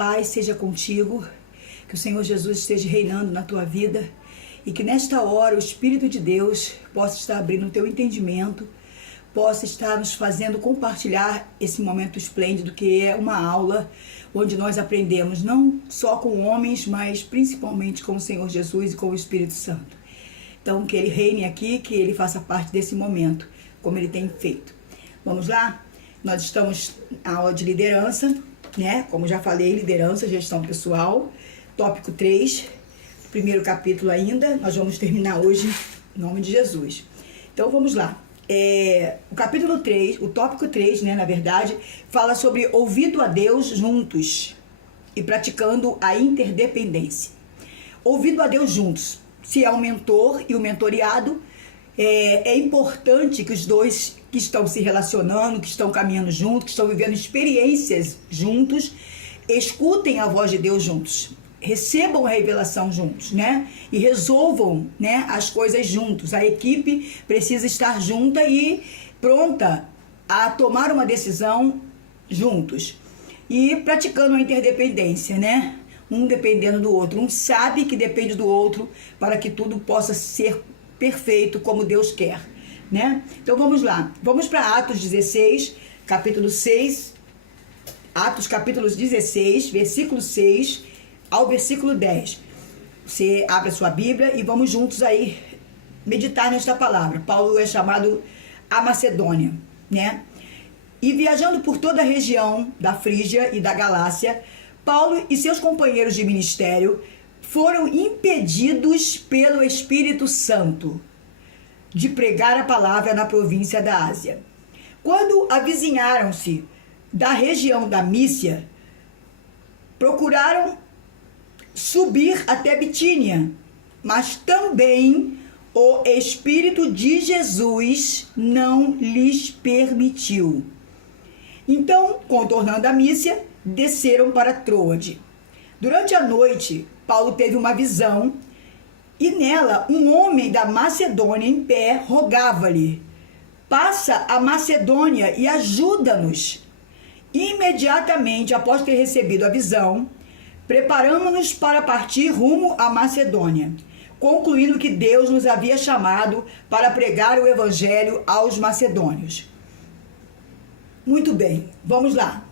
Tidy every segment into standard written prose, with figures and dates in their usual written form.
paz seja contigo, que o Senhor Jesus esteja reinando na tua vida e que nesta hora o Espírito de Deus possa estar abrindo o teu entendimento, possa estar nos fazendo compartilhar esse momento esplêndido que é uma aula onde nós aprendemos não só com homens, mas principalmente com o Senhor Jesus e com o Espírito Santo. Então, que Ele reine aqui, que Ele faça parte desse momento, como Ele tem feito. Vamos lá? Nós estamos na aula de liderança, né? Como já falei, liderança, gestão pessoal, tópico 3, primeiro capítulo ainda. Nós vamos terminar hoje, em nome de Jesus. Então, vamos lá. O capítulo 3, o tópico 3, né, na verdade, fala sobre ouvindo a Deus juntos e praticando a interdependência. Ouvindo a Deus juntos. Se é o mentor e o mentoriado, é importante que os dois que estão se relacionando, que estão caminhando juntos, que estão vivendo experiências juntos, escutem a voz de Deus juntos, recebam a revelação juntos, né? E resolvam, né, as coisas juntos. A equipe precisa estar junta e pronta a tomar uma decisão juntos. E praticando a interdependência, né? Um dependendo do outro. Um sabe que depende do outro para que tudo possa ser perfeito como Deus quer, né? Então vamos lá. Vamos para Atos 16, capítulo 6. Atos capítulo 16, versículo 6 ao versículo 10. Você abre a sua Bíblia e vamos juntos aí meditar nesta palavra. Paulo é chamado a Macedônia, né? E viajando por toda a região da Frígia e da Galácia, Paulo e seus companheiros de ministério foram impedidos pelo Espírito Santo de pregar a palavra na província da Ásia. Quando avizinharam-se da região da Mísia, procuraram subir até Bitínia, mas também o Espírito de Jesus não lhes permitiu. Então, contornando a Mísia, desceram para Troade. Durante a noite, Paulo teve uma visão e nela um homem da Macedônia em pé rogava-lhe: passa a Macedônia e ajuda-nos. Imediatamente após ter recebido a visão, preparamos-nos para partir rumo à Macedônia, concluindo que Deus nos havia chamado para pregar o evangelho aos macedônios. Muito bem, vamos lá.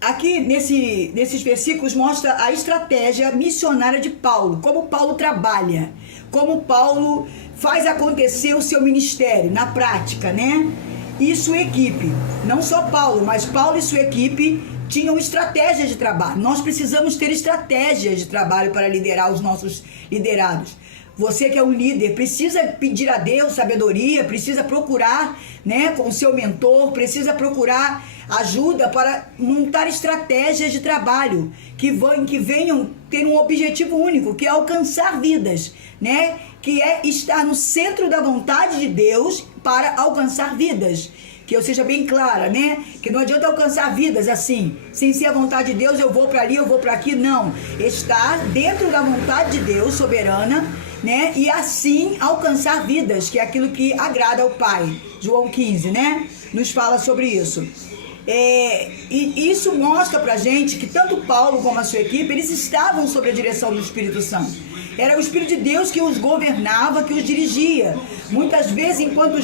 Aqui nesses versículos mostra a estratégia missionária de Paulo, como Paulo trabalha, como Paulo faz acontecer o seu ministério na prática, né? E sua equipe, não só Paulo, mas Paulo e sua equipe tinham estratégias de trabalho. Nós precisamos ter estratégias de trabalho para liderar os nossos liderados. Você que é um líder precisa pedir a Deus sabedoria, precisa procurar, né, com o seu mentor, precisa procurar ajuda para montar estratégias de trabalho que venham ter um objetivo único, que é alcançar vidas, né? Que é estar no centro da vontade de Deus para alcançar vidas. Que eu seja bem clara, né? Que não adianta alcançar vidas assim, sem ser a vontade de Deus, eu vou para ali, eu vou para aqui, não. Estar dentro da vontade de Deus, soberana, né? E assim alcançar vidas, que é aquilo que agrada ao Pai. João 15, né? Nos fala sobre isso. E isso mostra pra gente que tanto Paulo como a sua equipe, eles estavam sob a direção do Espírito Santo. Era o Espírito de Deus que os governava, que os dirigia. Muitas vezes, enquanto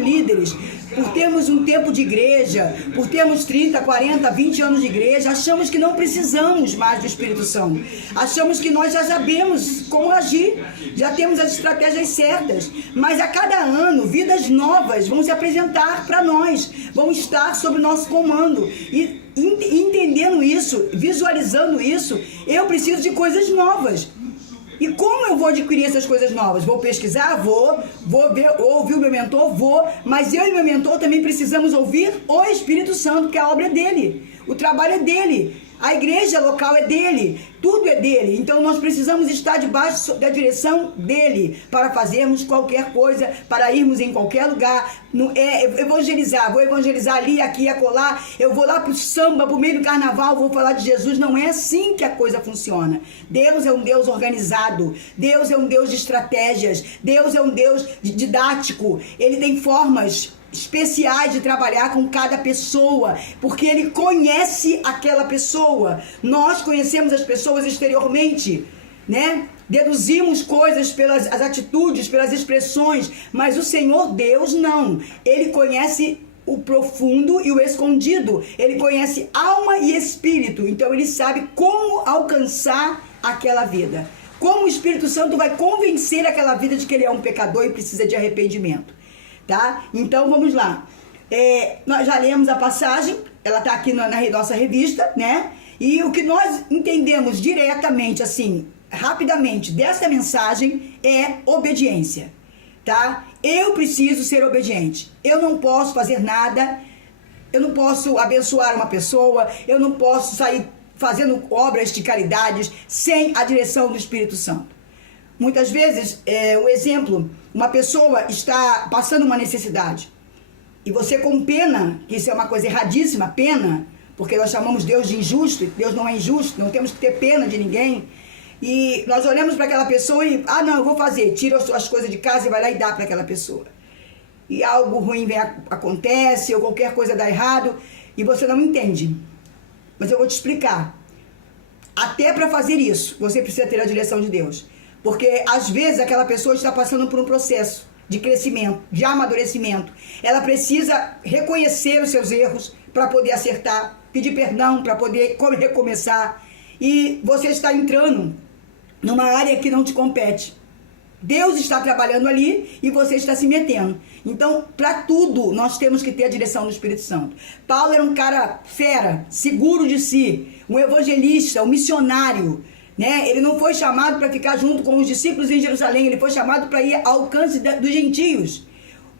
líderes, por termos um tempo de igreja, por termos 30, 40, 20 anos de igreja, achamos que não precisamos mais do Espírito Santo. Achamos que nós já sabemos como agir, já temos as estratégias certas. Mas a cada ano, vidas novas vão se apresentar para nós, vão estar sob o nosso comando. E entendendo isso, visualizando isso, eu preciso de coisas novas. E como eu vou adquirir essas coisas novas? Vou pesquisar? Vou ver, ouvir o meu mentor? Vou. Mas eu e meu mentor também precisamos ouvir o Espírito Santo, que a obra é dele. O trabalho é dele. A igreja local é dele. Tudo é dele. Então nós precisamos estar debaixo da direção dele para fazermos qualquer coisa, para irmos em qualquer lugar. Evangelizar. Vou evangelizar ali, aqui, acolá. Eu vou lá pro samba, pro meio do carnaval, vou falar de Jesus. Não é assim que a coisa funciona. Deus é um Deus organizado. Deus é um Deus de estratégias. Deus é um Deus didático. Ele tem formas especiais de trabalhar com cada pessoa, porque ele conhece aquela pessoa. Nós conhecemos as pessoas exteriormente, né? Deduzimos coisas pelas as atitudes, pelas expressões, mas o Senhor Deus não. Ele conhece o profundo e o escondido. Ele conhece alma e espírito. Então ele sabe como alcançar aquela vida. Como o Espírito Santo vai convencer aquela vida de que ele é um pecador e precisa de arrependimento. Tá? Então vamos lá. Nós já lemos a passagem, ela está aqui na nossa revista, né? E o que nós entendemos diretamente, assim, rapidamente, dessa mensagem é obediência, tá? Eu preciso ser obediente. Eu não posso fazer nada, eu não posso abençoar uma pessoa, eu não posso sair fazendo obras de caridades sem a direção do Espírito Santo. Muitas vezes, o exemplo, uma pessoa está passando uma necessidade e você com pena, que isso é uma coisa erradíssima, pena, porque nós chamamos Deus de injusto, Deus não é injusto, não temos que ter pena de ninguém, e nós olhamos para aquela pessoa e, não, eu vou fazer, tira as suas coisas de casa e vai lá e dá para aquela pessoa. E algo ruim acontece, ou qualquer coisa dá errado, e você não entende. Mas eu vou te explicar. Até para fazer isso, você precisa ter a direção de Deus. Porque, às vezes, aquela pessoa está passando por um processo de crescimento, de amadurecimento. Ela precisa reconhecer os seus erros para poder acertar, pedir perdão para poder recomeçar. E você está entrando numa área que não te compete. Deus está trabalhando ali e você está se metendo. Então, para tudo, nós temos que ter a direção do Espírito Santo. Paulo era um cara fera, seguro de si, um evangelista, um missionário, né? Ele não foi chamado para ficar junto com os discípulos em Jerusalém, ele foi chamado para ir ao alcance dos gentios,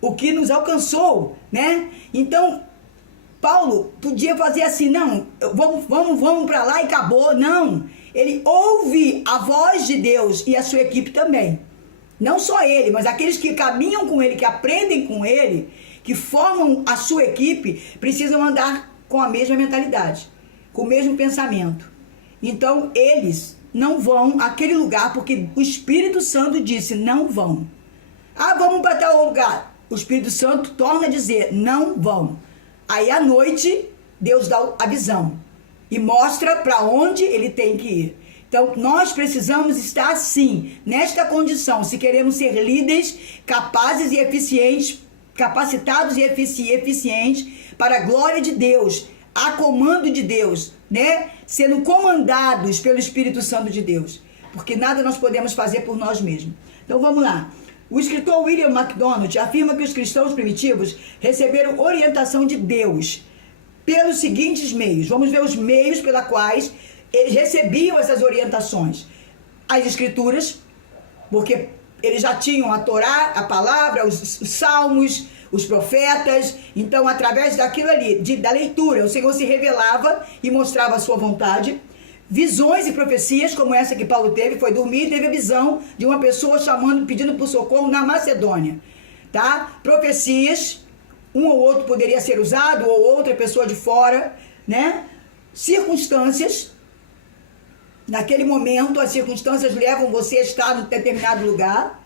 o que nos alcançou, né? Então, Paulo podia fazer assim, não, vamos para lá e acabou. Não, ele ouve a voz de Deus e a sua equipe também. Não só ele, mas aqueles que caminham com ele, que aprendem com ele, que formam a sua equipe, precisam andar com a mesma mentalidade, com o mesmo pensamento. Então, eles não vão àquele lugar, porque o Espírito Santo disse, não vão. Vamos para tal lugar. O Espírito Santo torna a dizer, não vão. Aí, à noite, Deus dá a visão e mostra para onde ele tem que ir. Então, nós precisamos estar, sim, nesta condição, se queremos ser líderes capazes e eficientes, capacitados e eficientes para a glória de Deus, a comando de Deus, né? Sendo comandados pelo Espírito Santo de Deus, porque nada nós podemos fazer por nós mesmos. Então, vamos lá. O escritor William MacDonald afirma que os cristãos primitivos receberam orientação de Deus pelos seguintes meios. Vamos ver os meios pelos quais eles recebiam essas orientações. As escrituras, porque eles já tinham a Torá, a palavra, os salmos, os profetas. Então, através daquilo ali, da leitura, o Senhor se revelava e mostrava a sua vontade. Visões e profecias, como essa que Paulo teve, foi dormir e teve a visão de uma pessoa chamando, pedindo por socorro na Macedônia. Tá? Profecias, um ou outro poderia ser usado, ou outra pessoa de fora, né? Circunstâncias. Naquele momento, as circunstâncias levam você a estar em determinado lugar.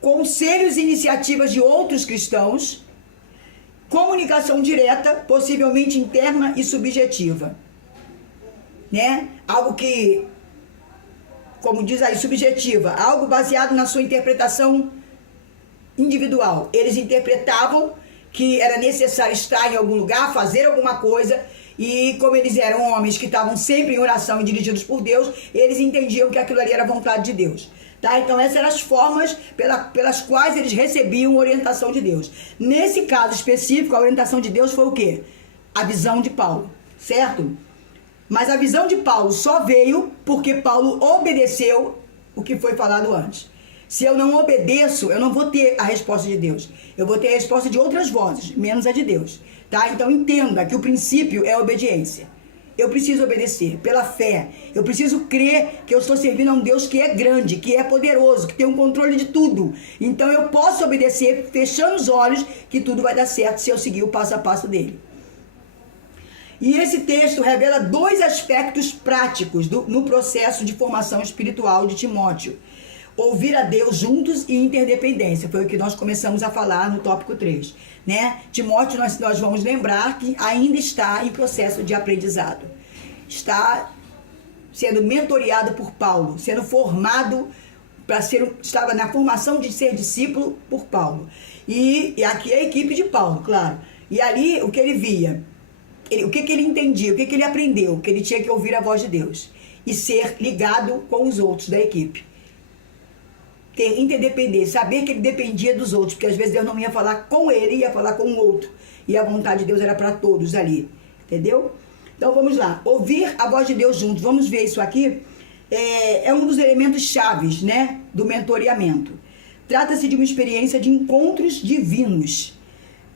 Conselhos e iniciativas de outros cristãos. Comunicação direta, possivelmente interna e subjetiva. Né? Algo que, como diz aí, subjetiva. Algo baseado na sua interpretação individual. Eles interpretavam que era necessário estar em algum lugar, fazer alguma coisa. E como eles eram homens que estavam sempre em oração e dirigidos por Deus, eles entendiam que aquilo ali era a vontade de Deus. Tá? Então essas eram as formas pelas quais eles recebiam orientação de Deus. Nesse caso específico, a orientação de Deus foi o quê? A visão de Paulo, certo? Mas a visão de Paulo só veio porque Paulo obedeceu o que foi falado antes. Se eu não obedeço, eu não vou ter a resposta de Deus. Eu vou ter a resposta de outras vozes, menos a de Deus. Tá? Então entenda que o princípio é a obediência. Eu preciso obedecer pela fé. Eu preciso crer que eu estou servindo a um Deus que é grande, que é poderoso, que tem um controle de tudo. Então eu posso obedecer fechando os olhos que tudo vai dar certo se eu seguir o passo a passo dele. E esse texto revela dois aspectos práticos no processo de formação espiritual de Timóteo. Ouvir a Deus juntos e interdependência. Foi o que nós começamos a falar no tópico 3. Né? Timóteo, nós vamos lembrar que ainda está em processo de aprendizado. Está sendo mentoreado por Paulo, sendo formado estava na formação de ser discípulo por Paulo. E aqui é a equipe de Paulo, claro. E ali o que ele via, o que ele entendia, o que ele aprendeu, que ele tinha que ouvir a voz de Deus e ser ligado com os outros da equipe. Ter interdependência, saber que ele dependia dos outros, porque às vezes Deus não ia falar com ele, ia falar com o outro. E a vontade de Deus era para todos ali, entendeu? Então vamos lá, ouvir a voz de Deus juntos. Vamos ver isso aqui. É um dos elementos chaves, né, do mentoreamento. Trata-se de uma experiência de encontros divinos,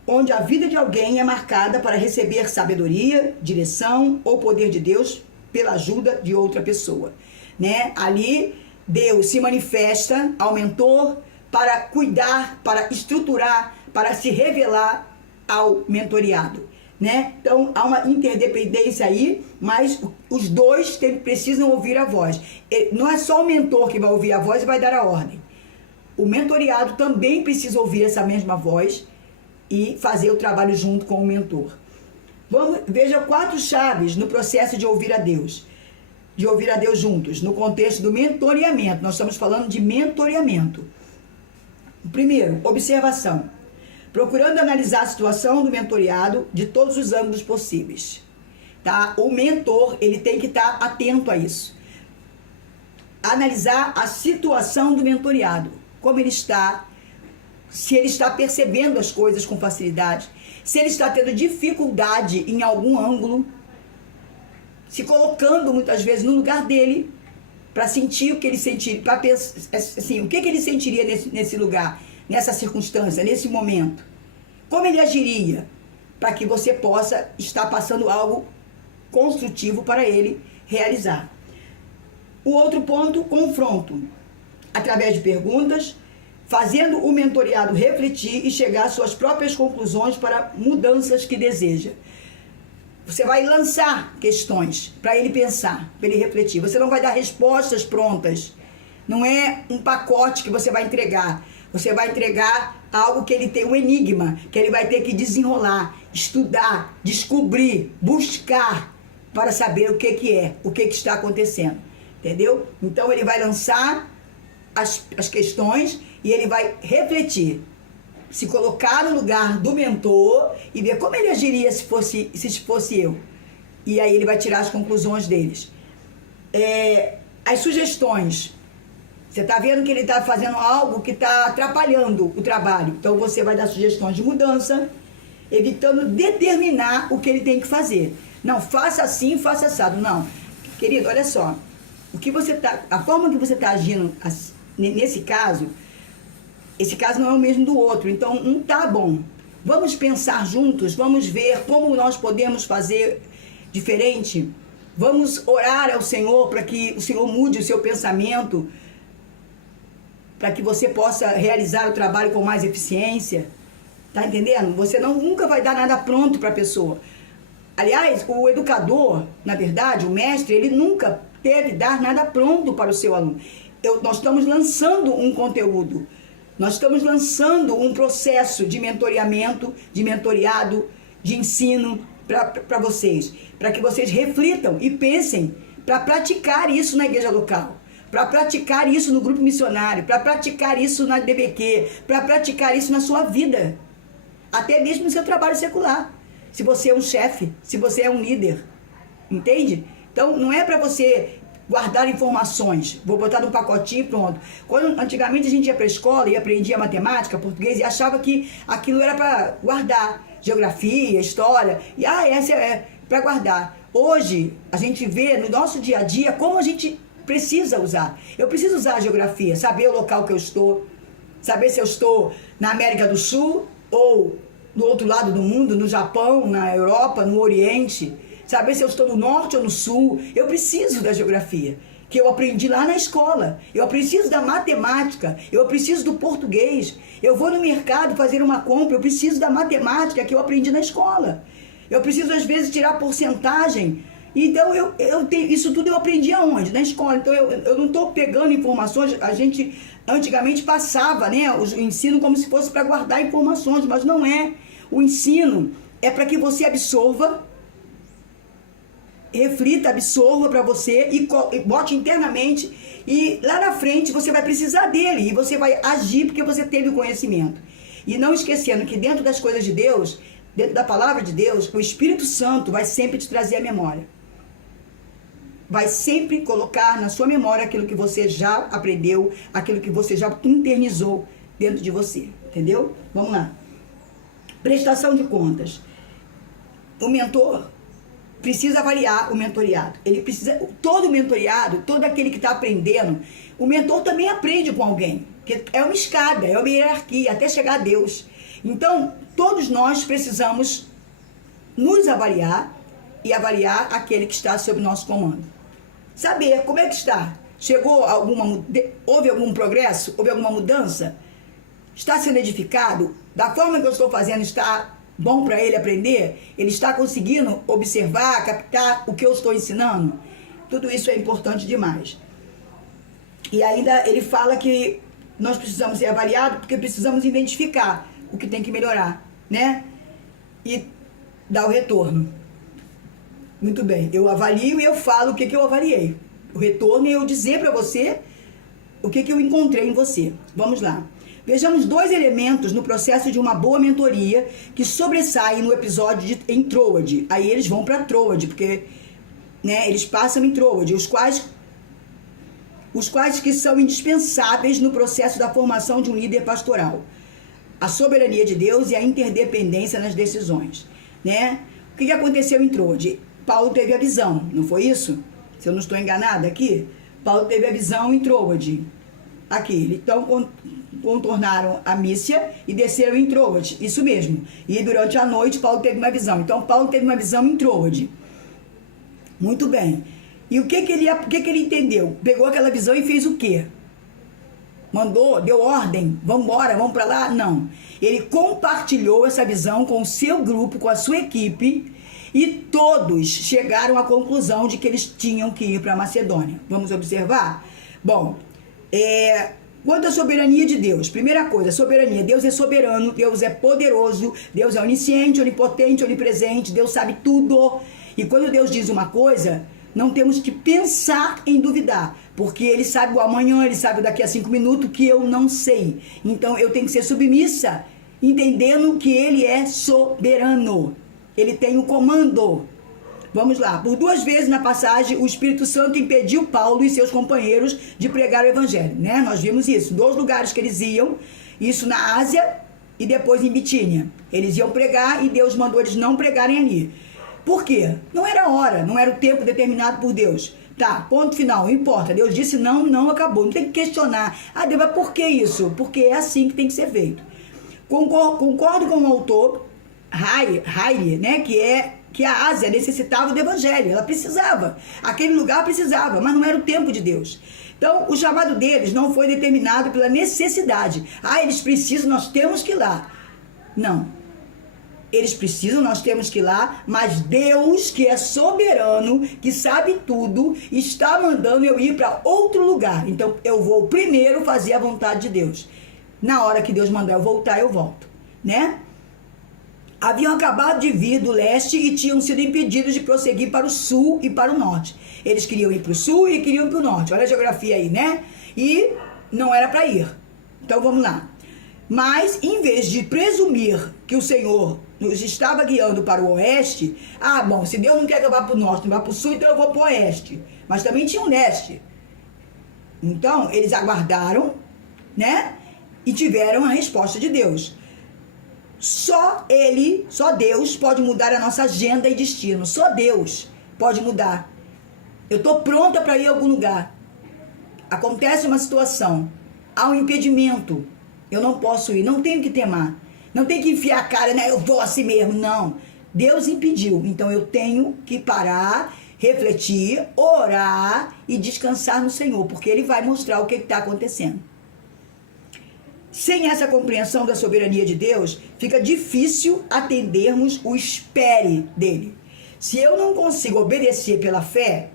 onde a vida de alguém é marcada para receber sabedoria, direção ou poder de Deus pela ajuda de outra pessoa, né? Ali Deus se manifesta ao mentor para cuidar, para estruturar, para se revelar ao mentoreado, né? Então há uma interdependência aí, mas os dois precisam ouvir a voz. Não é só o mentor que vai ouvir a voz e vai dar a ordem. O mentoreado também precisa ouvir essa mesma voz e fazer o trabalho junto com o mentor. Veja 4 chaves no processo de ouvir a Deus juntos, no contexto do mentoreamento. Nós estamos falando de mentoreamento. Primeiro, observação. Procurando analisar a situação do mentoreado de todos os ângulos possíveis. Tá? O mentor, ele tem que estar atento a isso. Analisar a situação do mentoreado. Como ele está, se ele está percebendo as coisas com facilidade, se ele está tendo dificuldade em algum ângulo, se colocando muitas vezes no lugar dele, para sentir o que ele sentiria, para pensar assim, o que ele sentiria nesse lugar, nessa circunstância, nesse momento. Como ele agiria, para que você possa estar passando algo construtivo para ele realizar. O outro ponto, confronto. Através de perguntas, fazendo o mentoreado refletir e chegar às suas próprias conclusões para mudanças que deseja. Você vai lançar questões para ele pensar, para ele refletir. Você não vai dar respostas prontas. Não é um pacote que você vai entregar. Você vai entregar algo que ele tem um enigma, que ele vai ter que desenrolar, estudar, descobrir, buscar para saber o que está acontecendo. Entendeu? Então ele vai lançar as questões e ele vai refletir. Se colocar no lugar do mentor e ver como ele agiria se fosse eu. E aí ele vai tirar as conclusões deles. As sugestões. Você está vendo que ele está fazendo algo que está atrapalhando o trabalho. Então você vai dar sugestões de mudança, evitando determinar o que ele tem que fazer. Não, faça assim, faça assado. Não. Querido, olha só. A forma que você está agindo nesse caso, esse caso não é o mesmo do outro, então não tá bom. Vamos pensar juntos, vamos ver como nós podemos fazer diferente. Vamos orar ao Senhor para que o Senhor mude o seu pensamento, para que você possa realizar o trabalho com mais eficiência. Tá entendendo? Você nunca vai dar nada pronto para a pessoa. Aliás, o educador, na verdade, o mestre, ele nunca deve dar nada pronto para o seu aluno. Nós estamos lançando um conteúdo. Nós estamos lançando um processo de mentoreamento, de mentoreado, de ensino para vocês. Para que vocês reflitam e pensem para praticar isso na igreja local. Para praticar isso no grupo missionário. Para praticar isso na DBQ. Para praticar isso na sua vida. Até mesmo no seu trabalho secular. Se você é um chefe, se você é um líder. Entende? Então não é para você guardar informações, vou botar num pacotinho e pronto. Antigamente a gente ia para a escola e aprendia matemática, português e achava que aquilo era para guardar, geografia, história, e essa é para guardar. Hoje a gente vê no nosso dia a dia como a gente precisa usar. Eu preciso usar a geografia, saber o local que eu estou, saber se eu estou na América do Sul ou no outro lado do mundo, no Japão, na Europa, no Oriente. Saber se eu estou no norte ou no sul. Eu preciso da geografia, que eu aprendi lá na escola. Eu preciso da matemática, eu preciso do português. Eu vou no mercado fazer uma compra, eu preciso da matemática que eu aprendi na escola. Eu preciso, às vezes, tirar porcentagem Então, isso tudo eu aprendi aonde? Na escola. Então, eu não estou pegando informações. A gente antigamente passava, né, o ensino como se fosse para guardar informações, mas não é. O ensino é para que você absorva, reflita, absorva para você e bote internamente, e lá na frente você vai precisar dele e você vai agir porque você teve o conhecimento. E não esquecendo que dentro das coisas de Deus, dentro da palavra de Deus, o Espírito Santo vai sempre te trazer a memória. Vai sempre colocar na sua memória aquilo que você já aprendeu, aquilo que você já internizou dentro de você. Entendeu? Vamos lá. Prestação de contas. O mentor precisa avaliar o mentoriado. Ele precisa, todo mentoriado, todo aquele que está aprendendo, o mentor também aprende com alguém. Que é uma escada, é uma hierarquia, até chegar a Deus. Então, todos nós precisamos nos avaliar e avaliar aquele que está sob nosso comando. Saber como é que está. Houve algum progresso? Houve alguma mudança? Está sendo edificado? Da forma que eu estou fazendo, está bom para ele aprender? Ele está conseguindo observar, captar o que eu estou ensinando? Tudo isso é importante demais. E ainda ele fala que nós precisamos ser avaliados porque precisamos identificar o que tem que melhorar, né? E dar o retorno. Muito bem, eu avalio e eu falo o que eu avaliei. O retorno é eu dizer para você o que eu encontrei em você. Vamos lá. Vejamos 2 elementos no processo de uma boa mentoria que sobressaem no episódio em Troade. Aí eles vão para Troade, porque, né, eles passam em Troade, os quais que são indispensáveis no processo da formação de um líder pastoral. A soberania de Deus e a interdependência nas decisões, né? O que aconteceu em Troade? Paulo teve a visão, não foi isso? Se eu não estou enganada aqui, Paulo teve a visão em Troade. Aqui, então contornaram a Mícia e desceram em Troade, isso mesmo. E durante a noite Paulo teve uma visão. Então Paulo teve uma visão em Troade. Muito bem. E o que ele entendeu? Pegou aquela visão e fez o quê? Mandou, deu ordem, vamos embora, vamos para lá? Não. Ele compartilhou essa visão com o seu grupo, com a sua equipe, e todos chegaram à conclusão de que eles tinham que ir para a Macedônia. Vamos observar? Bom, quanto à soberania de Deus, primeira coisa, soberania. Deus é soberano, Deus é poderoso, Deus é onisciente, onipotente, onipresente, Deus sabe tudo. E quando Deus diz uma coisa, não temos que pensar em duvidar, porque Ele sabe o amanhã, Ele sabe daqui a 5 minutos que eu não sei. Então eu tenho que ser submissa, entendendo que Ele é soberano. Ele tem o comando. Vamos lá. Por 2 vezes na passagem, o Espírito Santo impediu Paulo e seus companheiros de pregar o Evangelho, né? Nós vimos isso. 2 lugares que eles iam, isso na Ásia e depois em Bitínia. Eles iam pregar e Deus mandou eles não pregarem ali. Por quê? Não era a hora, não era o tempo determinado por Deus. Tá, ponto final, não importa. Deus disse não, não acabou. Não tem que questionar. Ah, Deus, mas por que isso? Porque é assim que tem que ser feito. Concordo com o autor, Haile, né, que a Ásia necessitava do Evangelho, ela precisava, aquele lugar precisava, mas não era o tempo de Deus. Então, o chamado deles não foi determinado pela necessidade. Ah, eles precisam, nós temos que ir lá. Não. Eles precisam, nós temos que ir lá, mas Deus, que é soberano, que sabe tudo, está mandando eu ir para outro lugar. Então, eu vou primeiro fazer a vontade de Deus. Na hora que Deus mandar eu voltar, eu volto, né? Haviam acabado de vir do leste e tinham sido impedidos de prosseguir para o sul e para o norte. Eles queriam ir para o sul e queriam ir para o norte. Olha a geografia aí, né? E não era para ir. Então vamos lá. Mas, em vez de presumir que o Senhor nos estava guiando para o oeste, ah, bom, se Deus não quer que eu vá para o norte, não vá para o sul, então eu vou para o oeste. Mas também tinha um leste. Então, eles aguardaram, né? E tiveram a resposta de Deus. Só Deus pode mudar a nossa agenda e destino. Só Deus pode mudar. Eu estou pronta para ir a algum lugar. Acontece uma situação, há um impedimento. Eu não posso ir, não tenho que temar. Não tenho que enfiar a cara, né? Eu vou assim mesmo. Não. Deus impediu. Então eu tenho que parar, refletir, orar e descansar no Senhor, porque Ele vai mostrar o que está acontecendo. Sem essa compreensão da soberania de Deus, fica difícil atendermos o espere dele. Se eu não consigo obedecer pela fé,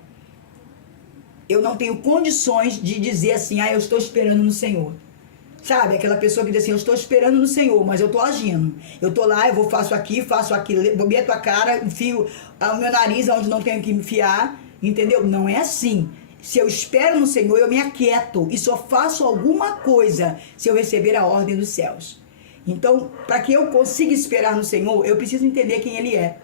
eu não tenho condições de dizer assim, eu estou esperando no Senhor. Sabe, aquela pessoa que diz assim, eu estou esperando no Senhor, mas eu estou agindo. Eu estou lá, eu faço aquilo, meto a cara, enfio o meu nariz onde não tenho que enfiar, entendeu? Não é assim. Se eu espero no Senhor, eu me aquieto e só faço alguma coisa se eu receber a ordem dos céus. Então, para que eu consiga esperar no Senhor, eu preciso entender quem Ele é.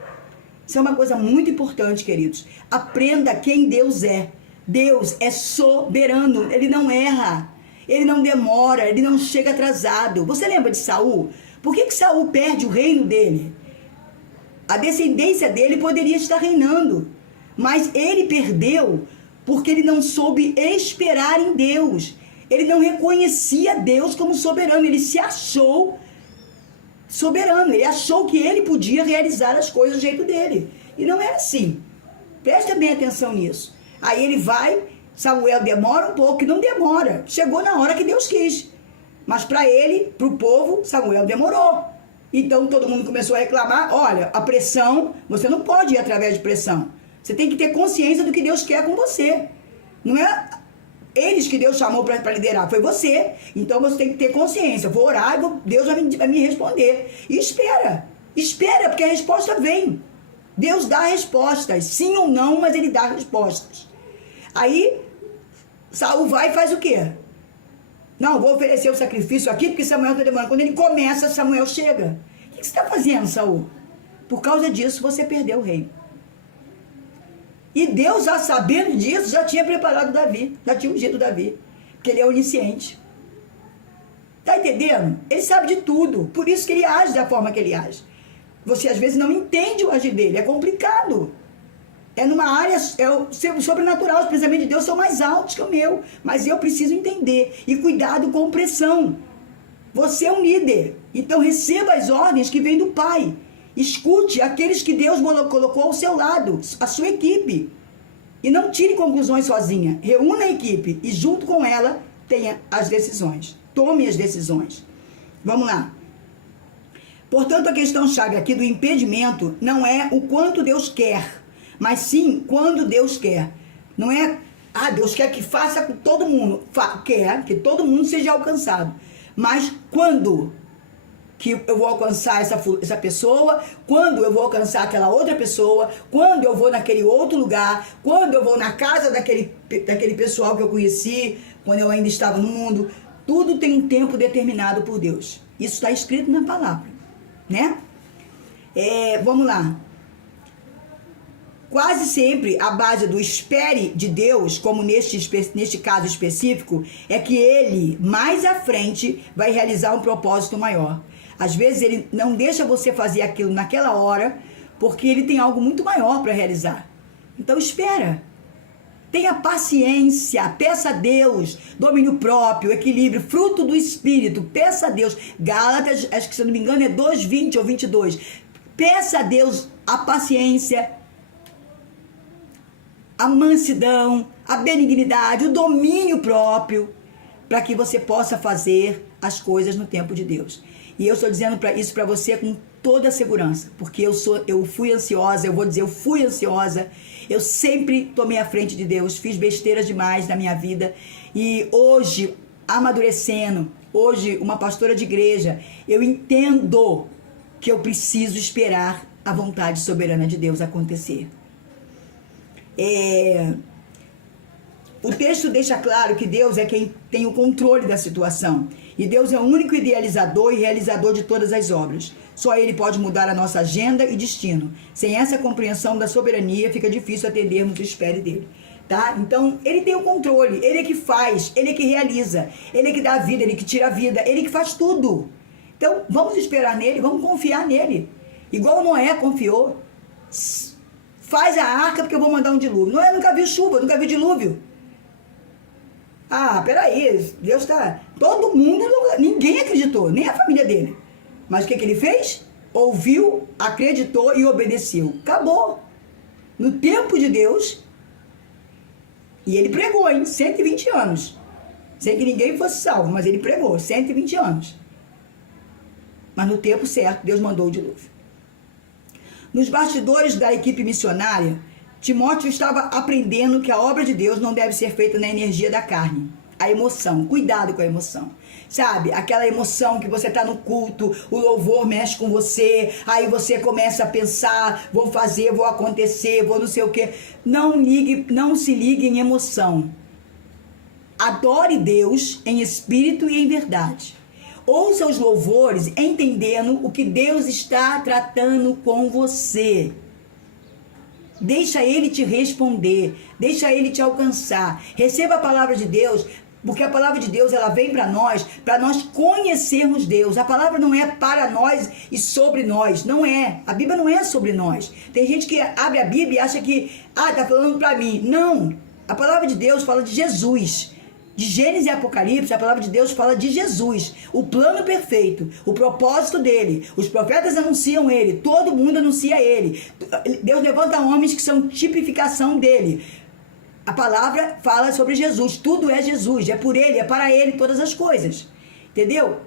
Isso é uma coisa muito importante, queridos. Aprenda quem Deus é. Deus é soberano, Ele não erra. Ele não demora, ele não chega atrasado. Você lembra de Saul? Por que Saul perde o reino dele? A descendência dele poderia estar reinando, mas ele perdeu porque ele não soube esperar em Deus. Ele não reconhecia Deus como soberano, ele se achou soberano, ele achou que ele podia realizar as coisas do jeito dele. E não é assim. Preste bem atenção nisso. Aí ele vai... Samuel demora um pouco, não demora. Chegou na hora que Deus quis. Mas para ele, para o povo, Samuel demorou. Então todo mundo começou a reclamar. Olha, a pressão, você não pode ir através de pressão. Você tem que ter consciência do que Deus quer com você. Não é eles que Deus chamou para liderar, foi você. Então você tem que ter consciência. Vou orar e Deus vai me responder. E espera, porque a resposta vem. Deus dá respostas, sim ou não, mas Ele dá respostas. Aí Saul vai e faz o quê? Não, vou oferecer o sacrifício aqui porque Samuel está demorando. Quando ele começa, Samuel chega. O que você está fazendo, Saul? Por causa disso, você perdeu o reino. E Deus, já sabendo disso, já tinha preparado Davi. Já tinha ungido Davi. Porque ele é onisciente. Está entendendo? Ele sabe de tudo. Por isso que ele age da forma que ele age. Você, às vezes, não entende o agir dele. É complicado. É numa área, o sobrenatural, os pensamentos de Deus são mais altos que o meu. Mas eu preciso entender. E cuidado com pressão. Você é um líder. Então receba as ordens que vêm do Pai. Escute aqueles que Deus colocou ao seu lado, a sua equipe. E não tire conclusões sozinha. Reúna a equipe e junto com ela tenha as decisões. Tome as decisões. Vamos lá. Portanto, a questão-chave aqui do impedimento não é o quanto Deus quer, mas sim quando Deus quer. Não é, Deus quer que faça com todo mundo. Quer que todo mundo seja alcançado. Mas quando que eu vou alcançar essa pessoa, quando eu vou alcançar aquela outra pessoa, quando eu vou naquele outro lugar, quando eu vou na casa daquele pessoal que eu conheci, quando eu ainda estava no mundo. Tudo tem um tempo determinado por Deus. Isso está escrito na palavra, né? Vamos lá. Quase sempre a base do espere de Deus, como neste caso específico, é que Ele, mais à frente, vai realizar um propósito maior. Às vezes Ele não deixa você fazer aquilo naquela hora, porque Ele tem algo muito maior para realizar. Então espera. Tenha paciência, peça a Deus, domínio próprio, equilíbrio, fruto do Espírito, peça a Deus. Gálatas, acho que se eu não me engano é 2:20 ou 22. Peça a Deus a paciência, a mansidão, a benignidade, o domínio próprio, para que você possa fazer as coisas no tempo de Deus. E eu estou dizendo isso para você com toda a segurança, porque eu fui ansiosa, eu fui ansiosa, eu sempre tomei a frente de Deus, fiz besteiras demais na minha vida, e hoje, amadurecendo, hoje uma pastora de igreja, eu entendo que eu preciso esperar a vontade soberana de Deus acontecer. O texto deixa claro que Deus é quem tem o controle da situação. E Deus é o único idealizador e realizador de todas as obras. Só Ele pode mudar a nossa agenda e destino. Sem essa compreensão da soberania, fica difícil atendermos o espere dele. Tá? Então, Ele tem o controle. Ele é que faz, Ele é que realiza. Ele é que dá a vida, Ele é que tira a vida. Ele é que faz tudo. Então, vamos esperar nele, vamos confiar nele. Igual Noé confiou. Faz a arca porque eu vou mandar um dilúvio. Noé nunca viu chuva, nunca viu dilúvio. Peraí, Deus está... Todo mundo, ninguém acreditou, nem a família dele. Mas o que ele fez? Ouviu, acreditou e obedeceu. Acabou. No tempo de Deus. E ele pregou, 120 anos. Sem que ninguém fosse salvo, mas ele pregou, 120 anos. Mas no tempo certo, Deus mandou o dilúvio. Nos bastidores da equipe missionária, Timóteo estava aprendendo que a obra de Deus não deve ser feita na energia da carne. A emoção, cuidado com a emoção. Sabe, aquela emoção que você está no culto, o louvor mexe com você, aí você começa a pensar, vou fazer, vou acontecer, vou não sei o quê. Não se ligue em emoção. Adore Deus em espírito e em verdade. Ouça os louvores entendendo o que Deus está tratando com você. Deixa Ele te responder, deixa Ele te alcançar. Receba a palavra de Deus, porque a palavra de Deus ela vem para nós conhecermos Deus. A palavra não é para nós e sobre nós, não é. A Bíblia não é sobre nós. Tem gente que abre a Bíblia e acha que, tá falando para mim. Não, a palavra de Deus fala de Jesus. De Gênesis e Apocalipse, a palavra de Deus fala de Jesus, o plano perfeito, o propósito dele. Os profetas anunciam ele, todo mundo anuncia ele. Deus levanta homens que são tipificação dele. A palavra fala sobre Jesus, tudo é Jesus, é por ele, é para ele todas as coisas. Entendeu?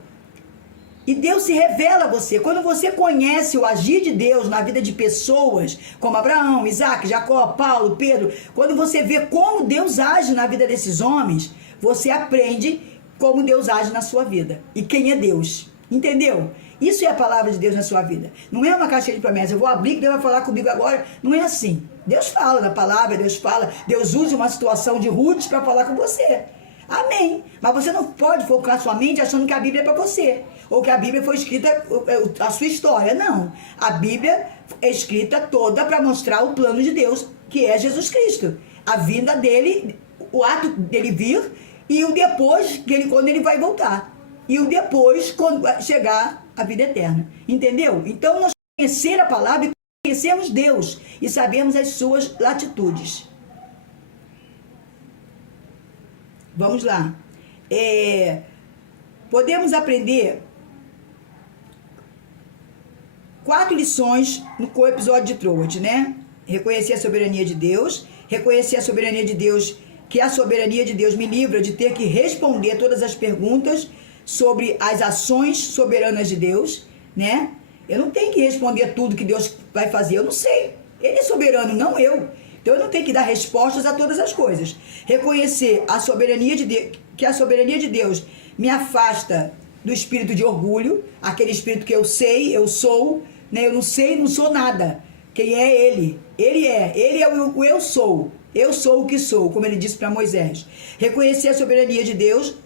E Deus se revela a você. Quando você conhece o agir de Deus na vida de pessoas, como Abraão, Isaac, Jacó, Paulo, Pedro, quando você vê como Deus age na vida desses homens, você aprende como Deus age na sua vida. E quem é Deus. Entendeu? Isso é a palavra de Deus na sua vida. Não é uma caixinha de promessas. Eu vou abrir que Deus vai falar comigo agora. Não é assim. Deus fala da palavra, Deus fala. Deus usa uma situação de Ruth para falar com você. Amém. Mas você não pode focar sua mente achando que a Bíblia é para você. Ou que a Bíblia foi escrita, a sua história. Não. A Bíblia é escrita toda para mostrar o plano de Deus, que é Jesus Cristo. A vinda dele, o ato dele vir e o depois, quando ele vai voltar. E o depois, quando chegar a vida eterna. Entendeu? Então, nós conhecer a palavra e conhecemos Deus. E sabemos as suas latitudes. Vamos lá. Podemos aprender 4 lições no episódio de Troade, né? Reconhecer a soberania de Deus. Reconhecer a soberania de Deus, que a soberania de Deus me livra de ter que responder todas as perguntas sobre as ações soberanas de Deus, né? Eu não tenho que responder tudo que Deus vai fazer, eu não sei. Ele é soberano, não eu. Então eu não tenho que dar respostas a todas as coisas. Reconhecer a soberania de Deus, que a soberania de Deus me afasta do espírito de orgulho, aquele espírito que eu sei, eu sou, né? Eu não sei, não sou nada. Quem é Ele? Ele é o eu sou. Eu sou o que sou, como ele disse para Moisés. Reconhecer a soberania de Deus,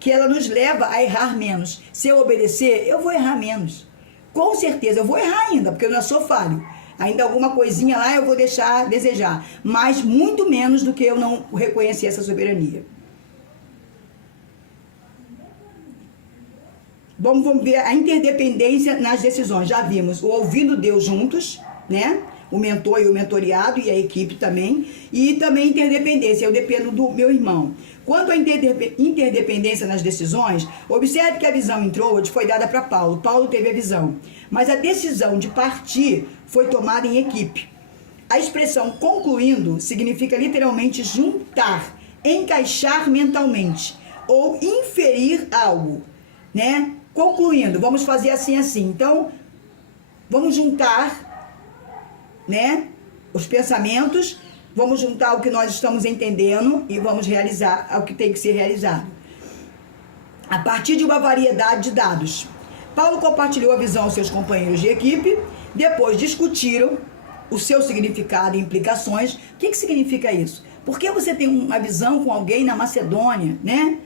que ela nos leva a errar menos. Se eu obedecer, eu vou errar menos. Com certeza, eu vou errar ainda, porque eu não sou falho. Ainda alguma coisinha lá eu vou deixar a desejar. Mas muito menos do que eu não reconhecer essa soberania. Vamos ver a interdependência nas decisões. Já vimos o ouvindo Deus juntos, né? O mentor e o mentoriado e a equipe também. E também interdependência, eu dependo do meu irmão. Quanto à interdependência nas decisões, observe que a visão em Troade foi dada para Paulo. Paulo teve a visão. Mas a decisão de partir foi tomada em equipe. A expressão concluindo significa literalmente juntar, encaixar mentalmente ou inferir algo, né? Concluindo, vamos fazer assim, assim. Então, vamos juntar, né, os pensamentos, vamos juntar o que nós estamos entendendo e vamos realizar o que tem que ser realizado. A partir de uma variedade de dados. Paulo compartilhou a visão aos seus companheiros de equipe, depois discutiram o seu significado e implicações. O que significa isso? Por que você tem uma visão com alguém na Macedônia, né?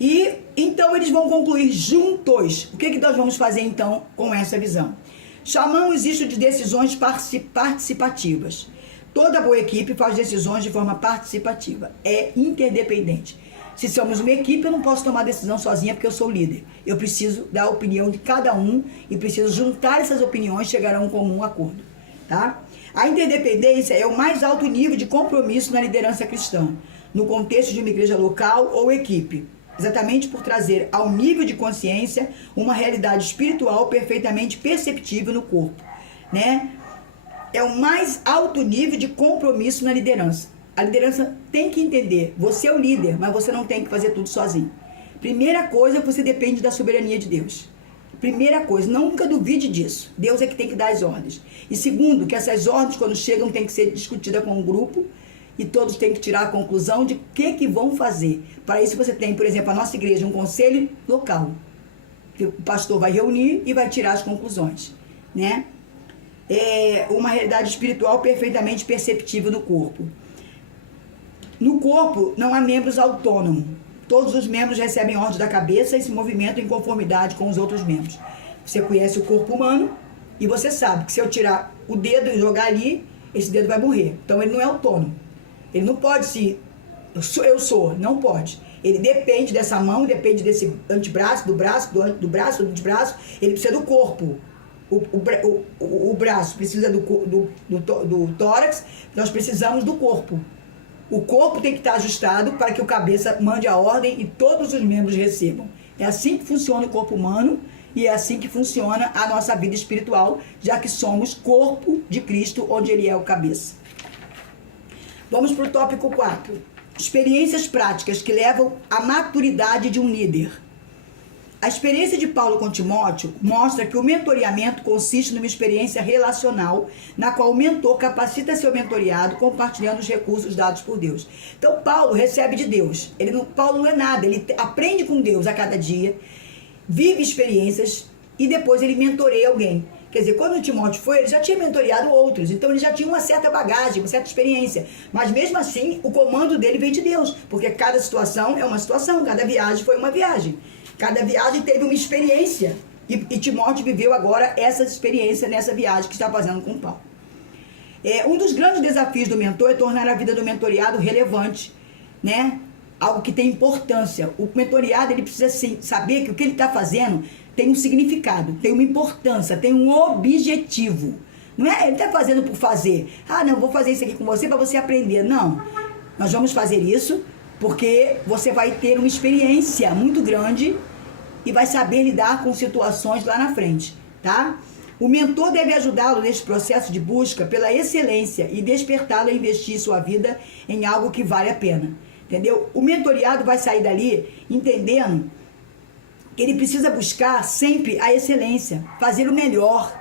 E então eles vão concluir juntos. O que nós vamos fazer então com essa visão? Chamamos isso de decisões participativas. Toda boa equipe faz decisões de forma participativa. É interdependente. Se somos uma equipe, eu não posso tomar decisão sozinha porque eu sou líder. Eu preciso da opinião de cada um e preciso juntar essas opiniões e chegar a um comum acordo. Tá? A interdependência é o mais alto nível de compromisso na liderança cristã, no contexto de uma igreja local ou equipe. Exatamente por trazer ao nível de consciência uma realidade espiritual perfeitamente perceptível no corpo, né? É o mais alto nível de compromisso na liderança. A liderança tem que entender, você é o líder, mas você não tem que fazer tudo sozinho. Primeira coisa, você depende da soberania de Deus. Primeira coisa, nunca duvide disso. Deus é que tem que dar as ordens. E segundo, que essas ordens, quando chegam, tem que ser discutidas com o grupo e todos têm que tirar a conclusão de o que vão fazer. Para isso você tem, por exemplo, a nossa igreja, um conselho local. Que o pastor vai reunir e vai tirar as conclusões, né? É uma realidade espiritual perfeitamente perceptível no corpo. No corpo não há membros autônomos. Todos os membros recebem ordem da cabeça e se movimentam em conformidade com os outros membros. Você conhece o corpo humano e você sabe que se eu tirar o dedo e jogar ali, esse dedo vai morrer. Então ele não é autônomo. Ele não pode se... Eu sou, não pode. Ele depende dessa mão, depende desse antebraço, do antebraço. Ele precisa do corpo. O braço precisa do tórax, nós precisamos do corpo. O corpo tem que estar ajustado para que o cabeça mande a ordem e todos os membros recebam. É assim que funciona o corpo humano e é assim que funciona a nossa vida espiritual, já que somos corpo de Cristo, onde Ele é o cabeça. Vamos para o tópico 4. Experiências práticas que levam à maturidade de um líder. A experiência de Paulo com Timóteo mostra que o mentoreamento consiste numa experiência relacional, na qual o mentor capacita seu mentoreado compartilhando os recursos dados por Deus. Então, Paulo recebe de Deus. Paulo não é nada, ele aprende com Deus a cada dia, vive experiências e depois ele mentoreia alguém. Quer dizer, quando o Timóteo foi, ele já tinha mentoreado outros, então ele já tinha uma certa bagagem, uma certa experiência. Mas mesmo assim, o comando dele veio de Deus, porque cada situação é uma situação, cada viagem foi uma viagem. Cada viagem teve uma experiência e Timóteo viveu agora essa experiência nessa viagem que está fazendo com Paulo. Um dos grandes desafios do mentor é tornar a vida do mentoreado relevante, né? Algo que tem importância. O mentoreado ele precisa sim, saber que o que ele está fazendo tem um significado, tem uma importância, tem um objetivo. Não é ele está fazendo por fazer. Ah, não, vou fazer isso aqui com você para você aprender. Não, nós vamos fazer isso porque você vai ter uma experiência muito grande e vai saber lidar com situações lá na frente, tá? O mentor deve ajudá-lo nesse processo de busca pela excelência e despertá-lo a investir sua vida em algo que vale a pena, entendeu? O mentoreado vai sair dali entendendo que ele precisa buscar sempre a excelência, fazer o melhor,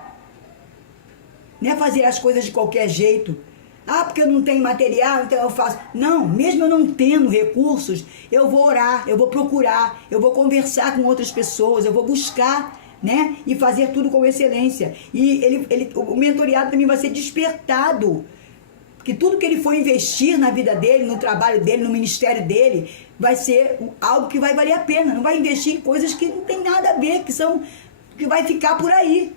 não é fazer as coisas de qualquer jeito. Ah, porque eu não tenho material, então eu faço. Não, mesmo eu não tendo recursos, eu vou orar, eu vou procurar, eu vou conversar com outras pessoas, eu vou buscar, né? E fazer tudo com excelência. E o mentoreado também vai ser despertado. Que tudo que ele for investir na vida dele, no trabalho dele, no ministério dele, vai ser algo que vai valer a pena. Não vai investir em coisas que não tem nada a ver, que vai ficar por aí.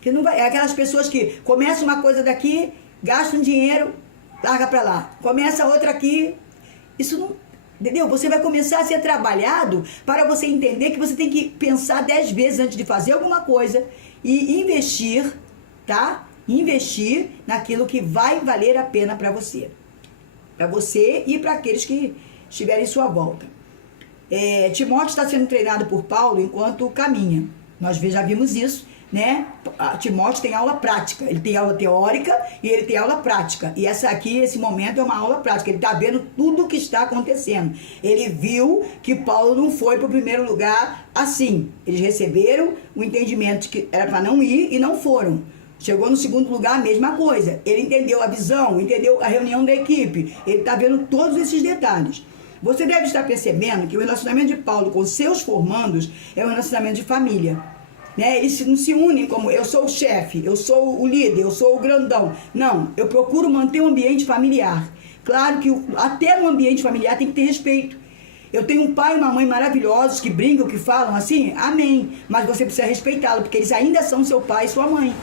Que não vai, é aquelas pessoas que começam uma coisa daqui, gastam dinheiro, larga pra lá. Começa outra aqui. Isso não... Entendeu? Você vai começar a ser trabalhado para você entender que você tem que pensar 10 vezes antes de fazer alguma coisa e investir, tá? Investir naquilo que vai valer a pena para você. Para você e para aqueles que estiverem em sua volta. Timóteo está sendo treinado por Paulo enquanto caminha. Nós já vimos isso, né? Timóteo tem aula prática, ele tem aula teórica e ele tem aula prática. E esse momento é uma aula prática. Ele está vendo tudo o que está acontecendo. Ele viu que Paulo não foi para o primeiro lugar assim. Eles receberam o entendimento de que era para não ir e não foram. Chegou no segundo lugar, a mesma coisa. Ele entendeu a visão, entendeu a reunião da equipe. Ele está vendo todos esses detalhes. Você deve estar percebendo que o relacionamento de Paulo com seus formandos é um relacionamento de família. Né? Eles não se unem como eu sou o chefe, eu sou o líder, eu sou o grandão. Não, eu procuro manter um ambiente familiar. Claro que até no ambiente familiar tem que ter respeito. Eu tenho um pai e uma mãe maravilhosos que brincam, que falam assim, amém. Mas você precisa respeitá-lo, porque eles ainda são seu pai e sua mãe.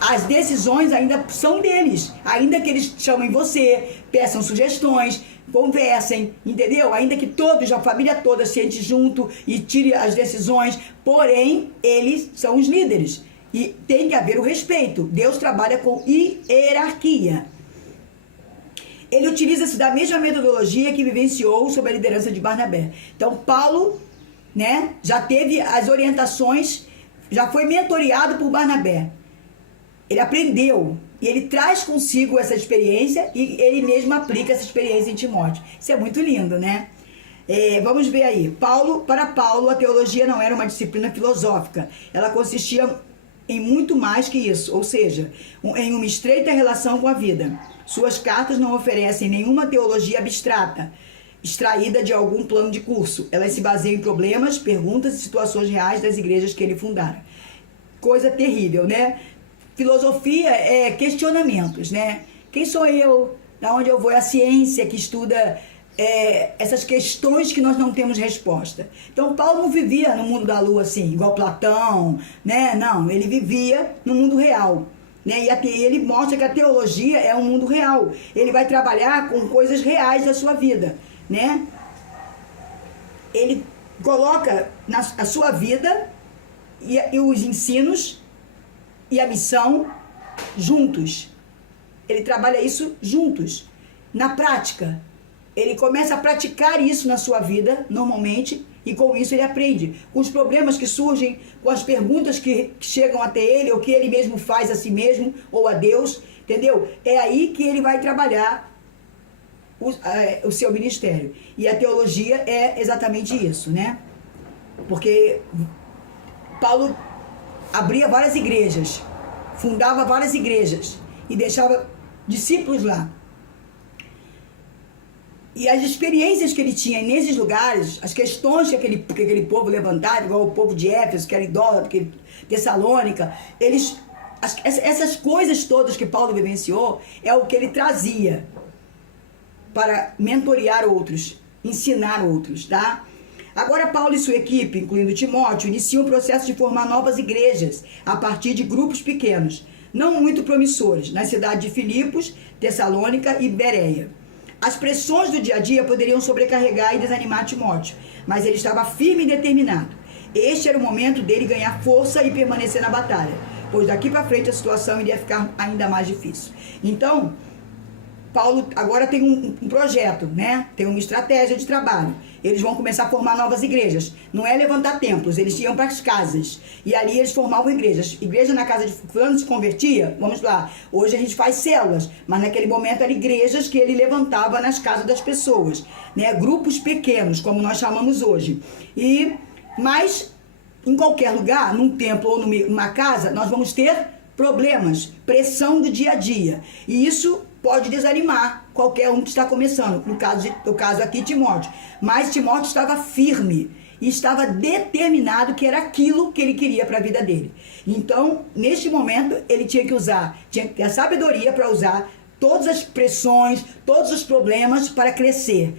As decisões ainda são deles. Ainda que eles chamem você, peçam sugestões, conversem, entendeu? Ainda que todos, a família toda sente junto e tire as decisões, porém, eles são os líderes. E tem que haver o respeito. Deus trabalha com hierarquia. Ele utiliza-se da mesma metodologia que vivenciou sob a liderança de Barnabé. Então, Paulo, né, já teve as orientações, já foi mentoreado por Barnabé. Ele aprendeu e ele traz consigo essa experiência e ele mesmo aplica essa experiência em Timóteo. Isso é muito lindo, né? Vamos ver aí. Para Paulo, a teologia não era uma disciplina filosófica. Ela consistia em muito mais que isso, ou seja, em uma estreita relação com a vida. Suas cartas não oferecem nenhuma teologia abstrata, extraída de algum plano de curso. Elas se baseiam em problemas, perguntas e situações reais das igrejas que ele fundara. Coisa terrível, né? Filosofia é questionamentos, né? Quem sou eu? Da onde eu vou? É a ciência que estuda essas questões que nós não temos resposta. Então, Paulo não vivia no mundo da lua assim, igual Platão, né? Não, ele vivia no mundo real. Né? E ele mostra que a teologia é um mundo real. Ele vai trabalhar com coisas reais da sua vida, né? Ele coloca a sua vida e os ensinos e a missão juntos. Ele trabalha isso juntos, na prática. Ele começa a praticar isso na sua vida, normalmente, e com isso ele aprende. Com os problemas que surgem, com as perguntas que chegam até ele, ou que ele mesmo faz a si mesmo, ou a Deus, entendeu? É aí que ele vai trabalhar o seu ministério. E a teologia é exatamente isso, né? Porque Paulo abria várias igrejas, fundava várias igrejas e deixava discípulos lá. E as experiências que ele tinha nesses lugares, as questões que aquele povo levantava, igual o povo de Éfeso, que era idólatra, que Tessalônica, essas coisas todas que Paulo vivenciou, é o que ele trazia para mentorear outros, ensinar outros, tá? Agora Paulo e sua equipe, incluindo Timóteo, iniciam o processo de formar novas igrejas a partir de grupos pequenos, não muito promissores, nas cidades de Filipos, Tessalônica e Bereia. As pressões do dia a dia poderiam sobrecarregar e desanimar Timóteo, mas ele estava firme e determinado. Este era o momento dele ganhar força e permanecer na batalha, pois daqui para frente a situação iria ficar ainda mais difícil. Então, Paulo agora tem um projeto, né? Tem uma estratégia de trabalho. Eles vão começar a formar novas igrejas. Não é levantar templos, eles iam para as casas. E ali eles formavam igrejas. Igreja na casa de fulano se convertia, vamos lá. Hoje a gente faz células, mas naquele momento eram igrejas que ele levantava nas casas das pessoas, né? Grupos pequenos, como nós chamamos hoje. Mas em qualquer lugar, num templo ou numa casa, nós vamos ter problemas, pressão do dia a dia. E isso pode desanimar qualquer um que está começando, no caso aqui Timóteo. Mas Timóteo estava firme e estava determinado que era aquilo que ele queria para a vida dele. Então, neste momento, ele tinha que ter a sabedoria para usar todas as pressões, todos os problemas para crescer,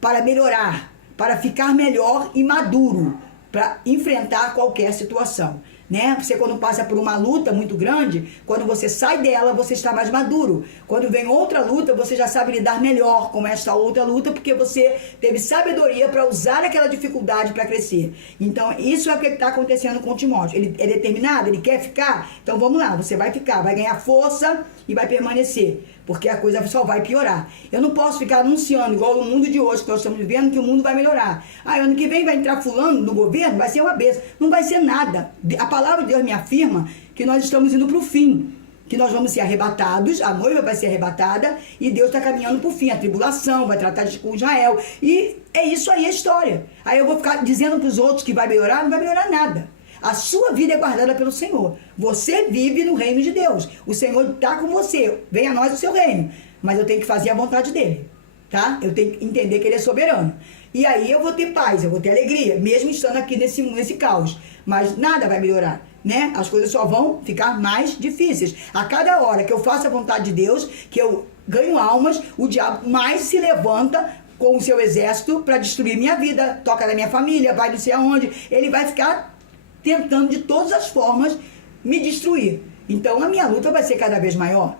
para melhorar, para ficar melhor e maduro, para enfrentar qualquer situação. Né? Você quando passa por uma luta muito grande, quando você sai dela, você está mais maduro. Quando vem outra luta, você já sabe lidar melhor com esta outra luta, porque você teve sabedoria para usar aquela dificuldade para crescer. Então, isso é o que está acontecendo com Timóteo. Ele é determinado, ele quer ficar? Então vamos lá, você vai ficar, vai ganhar força e vai permanecer, porque a coisa só vai piorar. Eu não posso ficar anunciando, igual no mundo de hoje que nós estamos vivendo, que o mundo vai melhorar. Ano que vem vai entrar fulano no governo, vai ser uma bênção. Não vai ser nada. A palavra de Deus me afirma que nós estamos indo para o fim, que nós vamos ser arrebatados, a noiva vai ser arrebatada e Deus está caminhando para o fim. A tribulação vai tratar com Israel. E é isso aí a história. Aí eu vou ficar dizendo para os outros que vai melhorar, não vai melhorar nada. A sua vida é guardada pelo Senhor. Você vive no reino de Deus. O Senhor está com você. Venha a nós o seu reino. Mas eu tenho que fazer a vontade dele. Tá? Eu tenho que entender que ele é soberano. E aí eu vou ter paz, eu vou ter alegria, mesmo estando aqui nesse caos. Mas nada vai melhorar, né? As coisas só vão ficar mais difíceis. A cada hora que eu faço a vontade de Deus, que eu ganho almas, o diabo mais se levanta com o seu exército para destruir minha vida, toca na minha família, vai não sei aonde. Ele vai ficar tentando de todas as formas me destruir. Então a minha luta vai ser cada vez maior.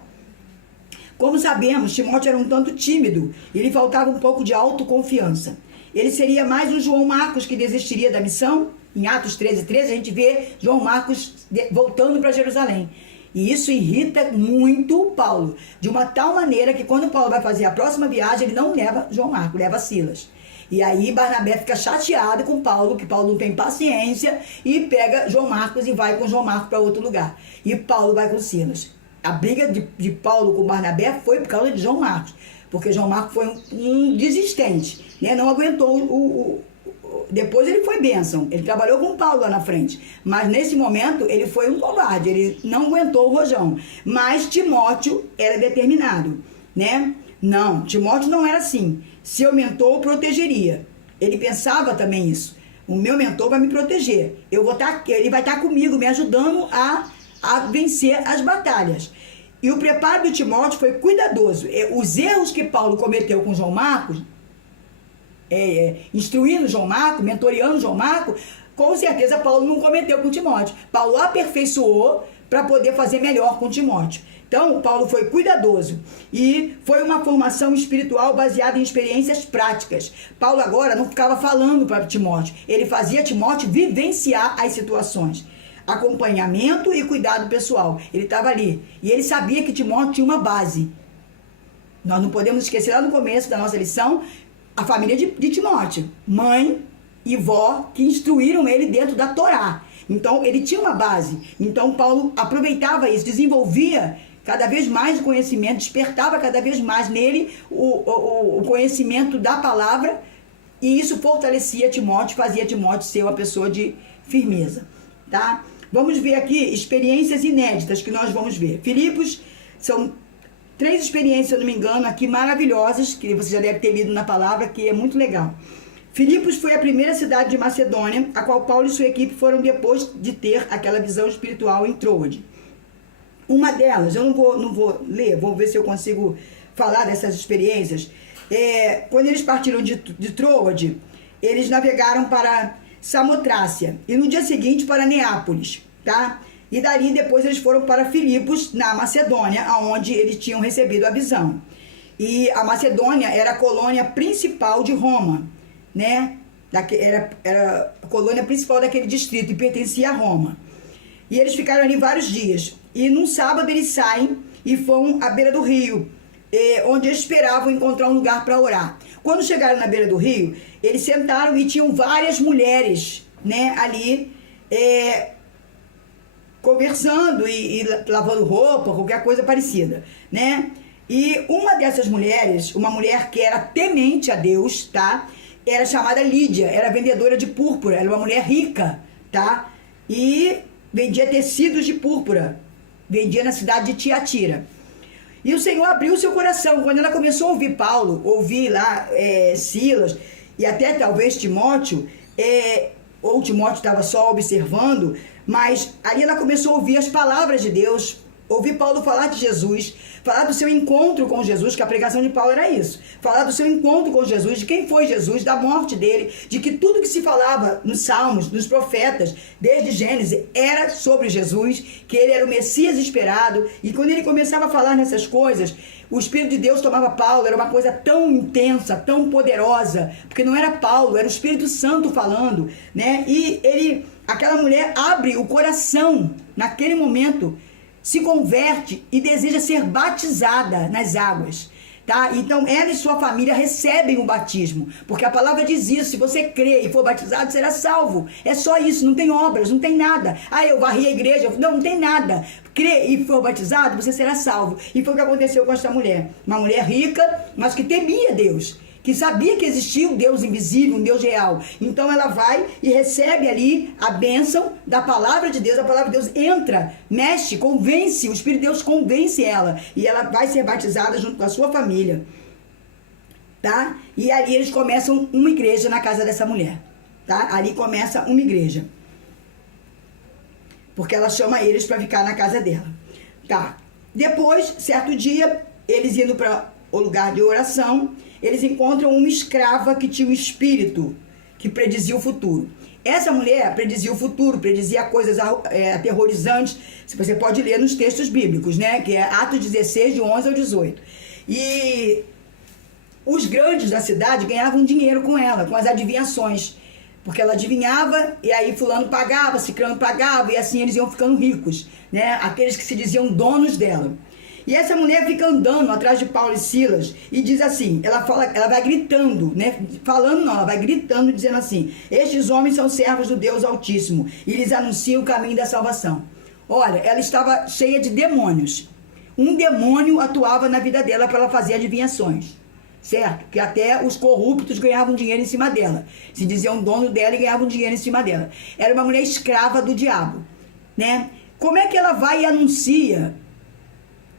Como sabemos, Timóteo era um tanto tímido e lhe faltava um pouco de autoconfiança. Ele seria mais um João Marcos que desistiria da missão. Em Atos 13:13 a gente vê João Marcos voltando para Jerusalém. E isso irrita muito Paulo, de uma tal maneira que quando Paulo vai fazer a próxima viagem, ele não leva João Marcos, leva Silas. E aí Barnabé fica chateado com Paulo, que Paulo não tem paciência, e pega João Marcos e vai com João Marcos para outro lugar. E Paulo vai com Silas. A briga de Paulo com Barnabé foi por causa de João Marcos. porque João Marcos foi um desistente, né? Não aguentou depois ele foi bênção, ele trabalhou com Paulo lá na frente, mas nesse momento ele foi um covarde, ele não aguentou o rojão. Mas Timóteo era determinado, né? Não, Timóteo não era assim. Se eu mentor, eu protegeria. Ele pensava também isso. O meu mentor vai me proteger. Ele vai estar comigo, me ajudando a vencer as batalhas. E o preparo de Timóteo foi cuidadoso. Os erros que Paulo cometeu com João Marcos, instruindo João Marcos, mentoreando João Marcos, com certeza Paulo não cometeu com Timóteo. Paulo aperfeiçoou para poder fazer melhor com Timóteo. Então, Paulo foi cuidadoso e foi uma formação espiritual baseada em experiências práticas. Paulo agora não ficava falando para Timóteo, ele fazia Timóteo vivenciar as situações. Acompanhamento e cuidado pessoal. Ele estava ali e ele sabia que Timóteo tinha uma base. Nós não podemos esquecer lá no começo da nossa lição, a família de Timóteo, mãe e vó que instruíram ele dentro da Torá. Então, ele tinha uma base. Então, Paulo aproveitava isso, desenvolvia cada vez mais o conhecimento, despertava cada vez mais nele o conhecimento da palavra, e isso fortalecia Timóteo, fazia Timóteo ser uma pessoa de firmeza, tá? Vamos ver aqui experiências inéditas que nós vamos ver. Filipos, são 3 experiências, se eu não me engano, aqui maravilhosas, que você já deve ter lido na palavra, que é muito legal. Filipos foi a primeira cidade de Macedônia, a qual Paulo e sua equipe foram depois de ter aquela visão espiritual em Troade. Uma delas, eu não vou ler, vou ver se eu consigo falar dessas experiências. Quando eles partiram de Troade, eles navegaram para Samotrácia e no dia seguinte para Neápolis, tá? E dali depois eles foram para Filipos, na Macedônia, onde eles tinham recebido a visão. E a Macedônia era a colônia principal de Roma, né? Era a colônia principal daquele distrito e pertencia a Roma. E eles ficaram ali vários dias. E num sábado eles saem e vão à beira do rio, onde eles esperavam encontrar um lugar para orar. Quando chegaram na beira do rio, eles sentaram e tinham várias mulheres, né, ali conversando e lavando roupa, qualquer coisa parecida, né? E uma dessas mulheres, uma mulher que era temente a Deus, tá? Era chamada Lídia, era vendedora de púrpura, era uma mulher rica, tá? E vendia tecidos de púrpura, vendia na cidade de Tiatira. E o Senhor abriu seu coração, quando ela começou a ouvir Paulo, ouvir lá Silas, e até talvez Timóteo, ou Timóteo estava só observando, mas ali ela começou a ouvir as palavras de Deus, ouvir Paulo falar de Jesus, falar do seu encontro com Jesus, que a pregação de Paulo era isso, falar do seu encontro com Jesus, de quem foi Jesus, da morte dele, de que tudo que se falava nos Salmos, nos profetas, desde Gênesis, era sobre Jesus, que ele era o Messias esperado, e quando ele começava a falar nessas coisas, o Espírito de Deus tomava Paulo, era uma coisa tão intensa, tão poderosa, porque não era Paulo, era o Espírito Santo falando, né? E aquela mulher abre o coração naquele momento, se converte e deseja ser batizada nas águas, tá? Então ela e sua família recebem o batismo, porque a palavra diz isso: se você crê e for batizado, será salvo. É só isso, não tem obras, não tem nada. Eu varri a igreja, não tem nada. Crê e for batizado, você será salvo. E foi o que aconteceu com esta mulher, uma mulher rica, mas que temia Deus, que sabia que existia um Deus invisível, um Deus real. Então ela vai e recebe ali a bênção da palavra de Deus. A palavra de Deus entra, mexe, convence, o Espírito de Deus convence ela. E ela vai ser batizada junto com a sua família, tá? E ali eles começam uma igreja na casa dessa mulher, tá? Ali começa uma igreja, porque ela chama eles para ficar na casa dela, tá? Depois, certo dia, eles indo para o lugar de oração, eles encontram uma escrava que tinha um espírito que predizia o futuro. Essa mulher predizia o futuro, predizia coisas aterrorizantes. Você pode ler nos textos bíblicos, né? Que é Atos 16, de 11 ao 18. E os grandes da cidade ganhavam dinheiro com ela, com as adivinhações. Porque ela adivinhava e aí fulano pagava, ciclano pagava, e assim eles iam ficando ricos, né? Aqueles que se diziam donos dela. E essa mulher fica andando atrás de Paulo e Silas e diz assim, ela vai gritando, né? Falando não, ela vai gritando, dizendo assim: estes homens são servos do Deus Altíssimo e lhes anunciam o caminho da salvação. Olha, ela estava cheia de demônios. um demônio atuava na vida dela para ela fazer adivinhações. Certo? Que até os corruptos ganhavam dinheiro em cima dela. Se diziam dono dela e ganhavam dinheiro em cima dela. Era uma mulher escrava do diabo, né? Como é que ela vai e anuncia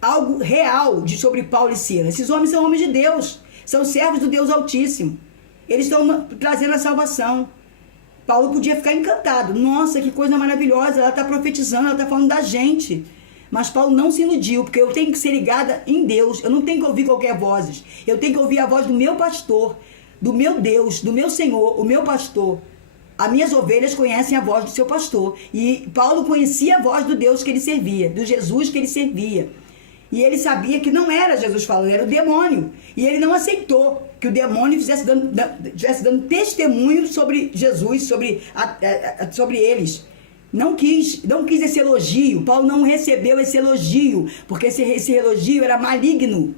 algo real sobre Paulo e Silas? Esses homens são homens de Deus, são servos do Deus Altíssimo. Eles estão trazendo a salvação. Paulo podia ficar encantado. Nossa, que coisa maravilhosa, ela está profetizando, ela está falando da gente. Mas Paulo não se iludiu, porque eu tenho que ser ligada em Deus. Eu não tenho que ouvir qualquer voz. Eu tenho que ouvir a voz do meu pastor, do meu Deus, do meu Senhor, o meu pastor. As minhas ovelhas conhecem a voz do seu pastor. E Paulo conhecia a voz do Deus que ele servia, do Jesus que ele servia. E ele sabia que não era Jesus falando, era o demônio. E ele não aceitou que o demônio estivesse dando testemunho sobre Jesus, sobre eles. Não quis esse elogio. Paulo não recebeu esse elogio, porque esse elogio era maligno.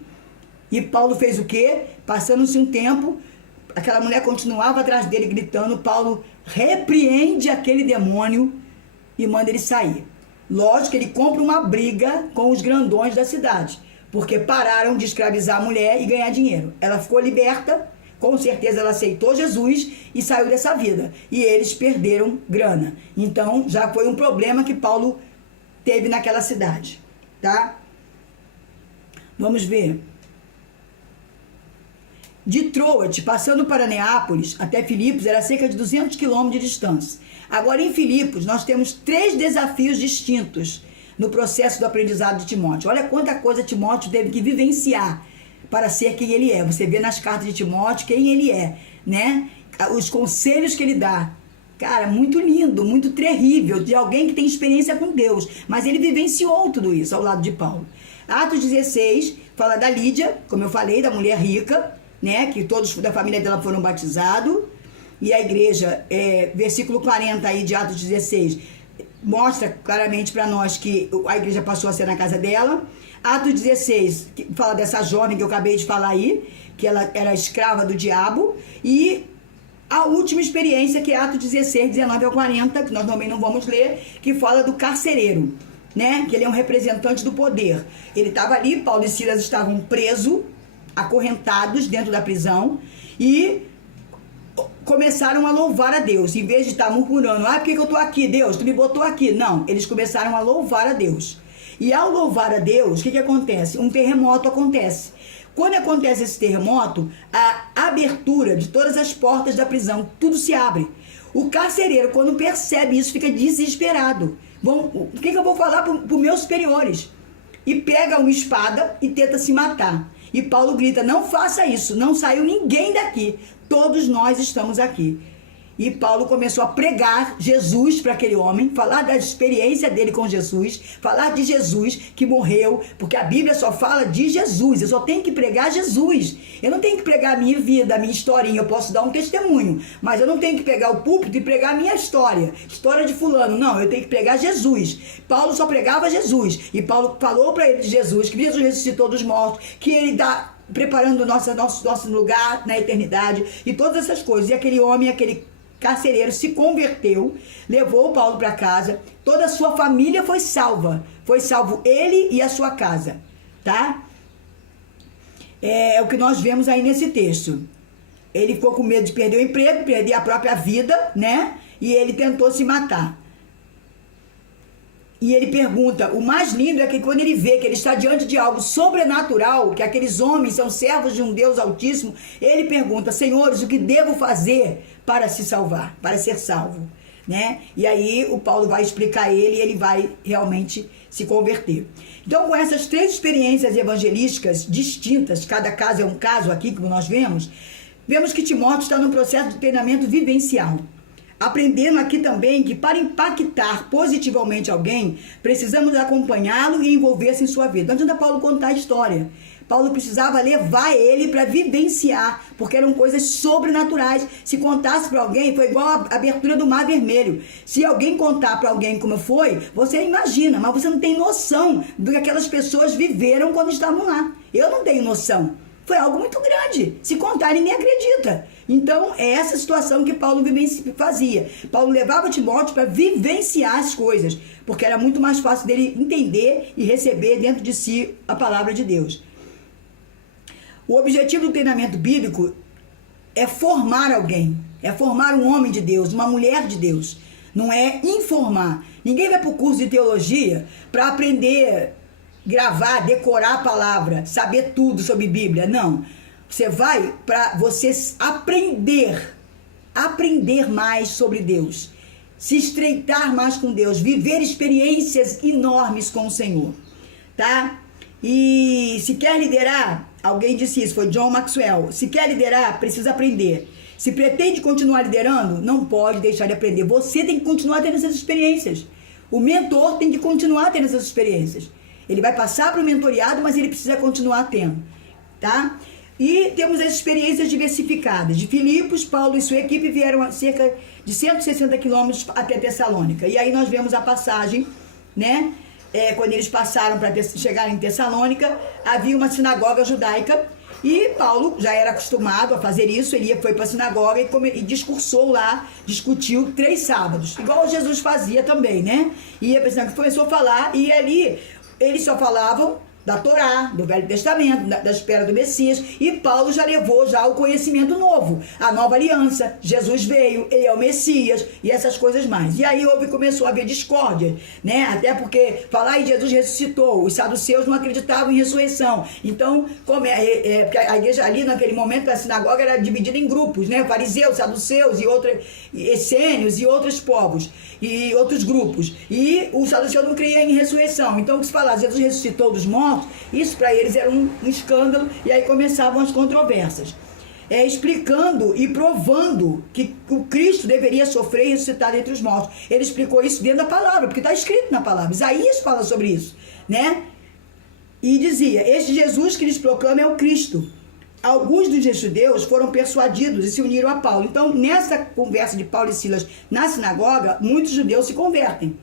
E Paulo fez o quê? Passando-se um tempo, aquela mulher continuava atrás dele gritando. Paulo repreende aquele demônio e manda ele sair. Lógico que ele compra uma briga com os grandões da cidade, porque pararam de escravizar a mulher e ganhar dinheiro. Ela ficou liberta, com certeza ela aceitou Jesus e saiu dessa vida. E eles perderam grana. Então já foi um problema que Paulo teve naquela cidade, tá? Vamos ver. De Troade, passando para Neápolis até Filipos, era cerca de 200 quilômetros de distância. Agora, em Filipos, nós temos 3 desafios distintos no processo do aprendizado de Timóteo. Olha quanta coisa Timóteo teve que vivenciar para ser quem ele é. Você vê nas cartas de Timóteo quem ele é, né? Os conselhos que ele dá. Cara, muito lindo, muito terrível, de alguém que tem experiência com Deus. Mas ele vivenciou tudo isso ao lado de Paulo. Atos 16 fala da Lídia, como eu falei, da mulher rica, né? Que todos da família dela foram batizados. E a igreja, versículo 40 aí de Atos 16, mostra claramente para nós que a igreja passou a ser na casa dela. Atos 16, que fala dessa jovem que eu acabei de falar aí, que ela era escrava do diabo. E a última experiência, que é Atos 16, 19 ao 40, que nós também não vamos ler, que fala do carcereiro, né? Que ele é um representante do poder. Ele estava ali, Paulo e Silas estavam presos, acorrentados dentro da prisão, e começaram a louvar a Deus, em vez de estar murmurando, por que eu estou aqui, Deus, tu me botou aqui. Não, eles começaram a louvar a Deus. E ao louvar a Deus, o que acontece? Um terremoto acontece. Quando acontece esse terremoto, a abertura de todas as portas da prisão, tudo se abre. O carcereiro, quando percebe isso, fica desesperado. Bom, o que eu vou falar para os meus superiores? E pega uma espada e tenta se matar. E Paulo grita, não faça isso, não saiu ninguém daqui, todos nós estamos aqui. E Paulo começou a pregar Jesus para aquele homem, falar da experiência dele com Jesus, falar de Jesus que morreu, porque a Bíblia só fala de Jesus, eu só tenho que pregar Jesus. Eu não tenho que pregar a minha vida, a minha historinha, eu posso dar um testemunho, mas eu não tenho que pegar o púlpito e pregar a minha história de fulano, não, eu tenho que pregar Jesus. Paulo só pregava Jesus, e Paulo falou para ele de Jesus, que Jesus ressuscitou dos mortos, que ele está preparando o nosso lugar na eternidade, e todas essas coisas. E aquele homem, aquele carcereiro se converteu, levou Paulo para casa, toda a sua família foi salva, foi salvo ele e a sua casa, tá? É o que nós vemos aí nesse texto. Ele ficou com medo de perder o emprego, perder a própria vida, né? E ele tentou se matar. E ele pergunta, o mais lindo é que quando ele vê que ele está diante de algo sobrenatural, que aqueles homens são servos de um Deus Altíssimo, ele pergunta, senhores, o que devo fazer para se salvar, para ser salvo, né? E aí o Paulo vai explicar a ele e ele vai realmente se converter. Então, com essas 3 experiências evangelísticas distintas, cada caso é um caso aqui, como nós vemos que Timóteo está num processo de treinamento vivencial. Aprendendo aqui também que para impactar positivamente alguém, precisamos acompanhá-lo e envolver-se em sua vida. Não adianta Paulo contar a história. Paulo precisava levar ele para vivenciar, porque eram coisas sobrenaturais. Se contasse para alguém, foi igual a abertura do Mar Vermelho. Se alguém contar para alguém como foi, você imagina, mas você não tem noção do que aquelas pessoas viveram quando estavam lá. Eu não tenho noção. foi algo muito grande. Se contar, ninguém acredita. Então, é essa situação que Paulo fazia. Paulo levava Timóteo para vivenciar as coisas, porque era muito mais fácil dele entender e receber dentro de si a palavra de Deus. O objetivo do treinamento bíblico é formar alguém, é formar um homem de Deus, uma mulher de Deus. Não é informar. Ninguém vai para o curso de teologia para aprender, gravar, decorar a palavra, saber tudo sobre Bíblia. Não. Você vai para você aprender mais sobre Deus, se estreitar mais com Deus, viver experiências enormes com o Senhor, tá? E se quer liderar, alguém disse isso, foi John Maxwell, se quer liderar, precisa aprender. Se pretende continuar liderando, não pode deixar de aprender. Você tem que continuar tendo essas experiências. O mentor tem que continuar tendo essas experiências. Ele vai passar para o mentoriado, mas ele precisa continuar tendo, tá? E temos as experiências diversificadas. De Filipos, Paulo e sua equipe vieram a cerca de 160 quilômetros até Tessalônica. E aí nós vemos a passagem, né? Quando eles passaram para chegar em Tessalônica, havia uma sinagoga judaica e Paulo já era acostumado a fazer isso. Ele foi para a sinagoga e discursou lá, discutiu 3 sábados, igual Jesus fazia também, né? Ia pensando que começou a falar e ali eles só falavam da Torá, do Velho Testamento, da espera do Messias, e Paulo já levou o conhecimento novo, a nova aliança, Jesus veio, ele é o Messias, e essas coisas mais. E aí começou a haver discórdia, né? Até porque falar em Jesus ressuscitou, os saduceus não acreditavam em ressurreição. Então, porque a igreja ali, naquele momento, a sinagoga era dividida em grupos, né? Fariseus, saduceus, e essênios, e outros povos, e outros grupos. E o saduceu não cria em ressurreição. Então, se falar Jesus ressuscitou dos mortos, isso para eles era um escândalo, e aí começavam as controvérsias. Explicando e provando que o Cristo deveria sofrer e ressuscitar entre os mortos. Ele explicou isso dentro da palavra, porque está escrito na palavra. Isaías fala sobre isso, né? E dizia, este Jesus que lhes proclama é o Cristo. Alguns dos judeus foram persuadidos e se uniram a Paulo. Então, nessa conversa de Paulo e Silas na sinagoga, muitos judeus se convertem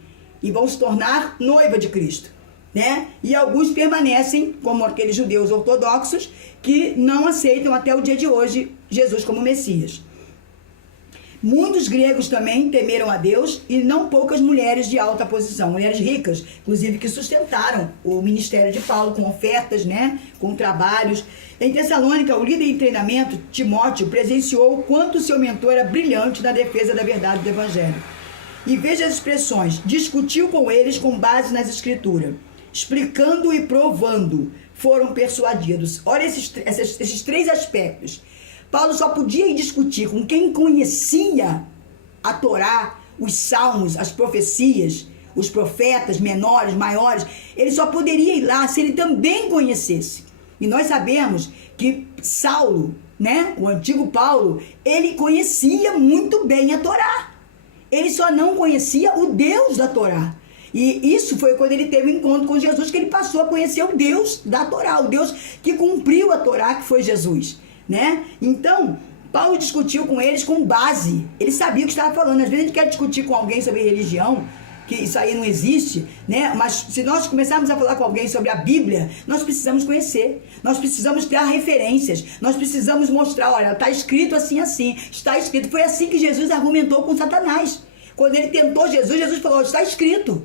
e vão se tornar noiva de Cristo, né? E alguns permanecem como aqueles judeus ortodoxos que não aceitam até o dia de hoje Jesus como Messias. Muitos gregos também temeram a Deus e não poucas mulheres de alta posição, mulheres ricas, inclusive que sustentaram o ministério de Paulo com ofertas, né? Com trabalhos. Em Tessalônica, o líder em treinamento, Timóteo, presenciou o quanto seu mentor era brilhante na defesa da verdade do Evangelho. E veja as expressões, discutiu com eles com base nas Escrituras, explicando e provando, foram persuadidos. Olha esses 3 aspectos. Paulo só podia ir discutir com quem conhecia a Torá, os salmos, as profecias, os profetas menores, maiores. Ele só poderia ir lá se ele também conhecesse. E nós sabemos que Saulo, né, o antigo Paulo, ele conhecia muito bem a Torá. Ele só não conhecia o Deus da Torá. E isso foi quando ele teve um encontro com Jesus que ele passou a conhecer o Deus da Torá, o Deus que cumpriu a Torá, que foi Jesus, né? Então, Paulo discutiu com eles com base. Ele sabia o que estava falando. Às vezes a gente quer discutir com alguém sobre religião, que isso aí não existe, né? Mas se nós começarmos a falar com alguém sobre a Bíblia, nós precisamos conhecer, nós precisamos ter referências, nós precisamos mostrar, olha, está escrito assim, assim, está escrito. Foi assim que Jesus argumentou com Satanás. Quando ele tentou Jesus, Jesus falou, está escrito.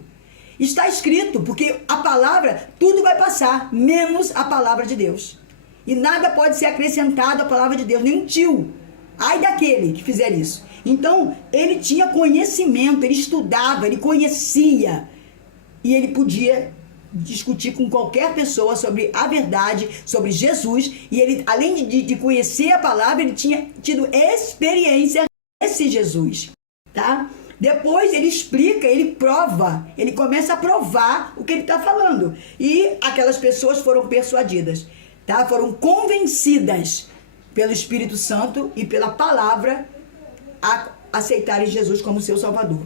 Está escrito, porque a palavra, tudo vai passar, menos a palavra de Deus. E nada pode ser acrescentado à palavra de Deus, nem um tio. Ai daquele que fizer isso. Então, ele tinha conhecimento, ele estudava, ele conhecia. E ele podia discutir com qualquer pessoa sobre a verdade, sobre Jesus. E ele, além de conhecer a palavra, ele tinha tido experiência nesse Jesus, tá? Depois ele explica, ele prova, ele começa a provar o que ele está falando. E aquelas pessoas foram persuadidas, tá? Foram convencidas pelo Espírito Santo e pela palavra a aceitarem Jesus como seu Salvador.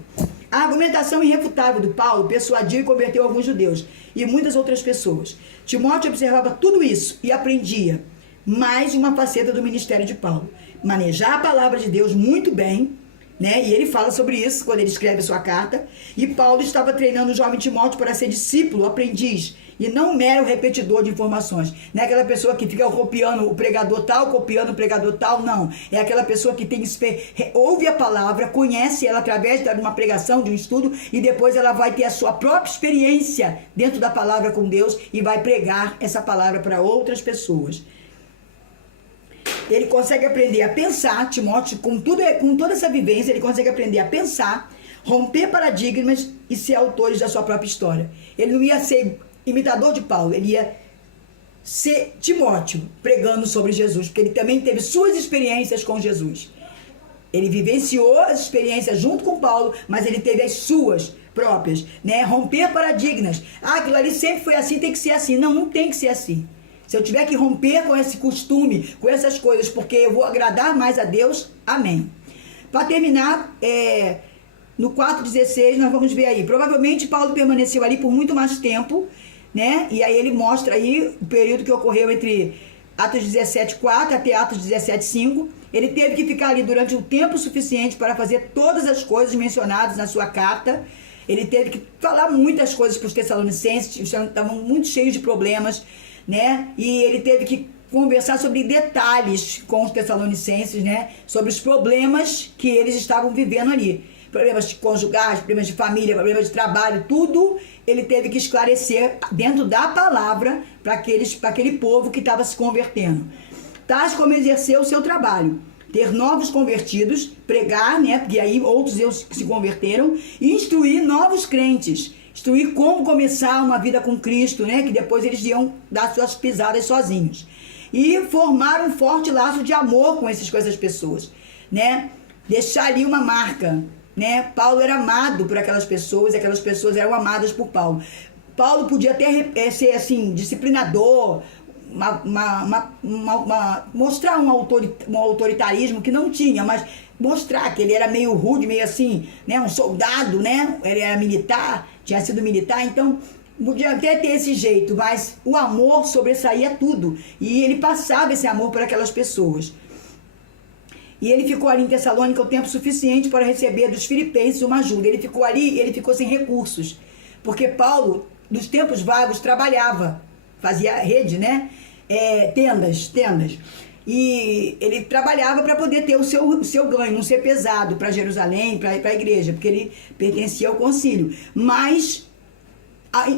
A argumentação irrefutável do Paulo persuadiu e converteu alguns judeus e muitas outras pessoas. Timóteo observava tudo isso e aprendia mais uma faceta do ministério de Paulo. Manejar a palavra de Deus muito bem, né? E ele fala sobre isso quando ele escreve a sua carta. E Paulo estava treinando o jovem Timóteo para ser discípulo, aprendiz e não um mero repetidor de informações. Não é aquela pessoa que fica copiando o pregador tal, não. É aquela pessoa que ouve a palavra, conhece ela através de uma pregação, de um estudo, e depois ela vai ter a sua própria experiência dentro da palavra com Deus e vai pregar essa palavra para outras pessoas. Ele consegue aprender a pensar, Timóteo, com toda essa vivência, ele consegue aprender a pensar, romper paradigmas e ser autor da sua própria história. Ele não ia ser imitador de Paulo, ele ia ser Timóteo, pregando sobre Jesus, porque ele também teve suas experiências com Jesus. Ele vivenciou as experiências junto com Paulo, mas ele teve as suas próprias, né? Romper paradigmas. Aquilo ali sempre foi assim, tem que ser assim. Não, não tem que ser assim. Se eu tiver que romper com esse costume, com essas coisas, porque eu vou agradar mais a Deus, amém. Para terminar, no 4,16, nós vamos ver aí. Provavelmente Paulo permaneceu ali por muito mais tempo, né? E aí ele mostra aí o período que ocorreu entre Atos 17,4 até Atos 17,5. Ele teve que ficar ali durante um tempo suficiente para fazer todas as coisas mencionadas na sua carta. Ele teve que falar muitas coisas para os Tessalonicenses, estavam muito cheios de problemas, né? E ele teve que conversar sobre detalhes com os Tessalonicenses, né? Sobre os problemas que eles estavam vivendo ali. Problemas conjugais, problemas de família, problemas de trabalho, tudo ele teve que esclarecer dentro da palavra para aquele povo que estava se convertendo. Tais como exercer o seu trabalho, ter novos convertidos, pregar, né? Porque aí outros se converteram, e instruir novos crentes, instruir como começar uma vida com Cristo, né? Que depois eles iam dar suas pisadas sozinhos. E formar um forte laço de amor com essas pessoas, né? Deixar ali uma marca, né? Paulo era amado por aquelas pessoas eram amadas por Paulo. Paulo podia até ser assim, disciplinador, mostrar um autoritarismo que não tinha, mas mostrar que ele era meio rude, meio assim, né? Um soldado, né? Ele era militar, tinha sido militar, então podia até ter esse jeito, mas o amor sobressaía tudo, e ele passava esse amor para aquelas pessoas. E ele ficou ali em Tessalônica o tempo suficiente para receber dos filipenses uma ajuda. Ele ficou ali e ele ficou sem recursos, porque Paulo, nos tempos vagos, trabalhava, fazia rede, né? Tendas. E ele trabalhava para poder ter o seu ganho, não ser pesado para Jerusalém, para a igreja, porque ele pertencia ao concílio. Mas,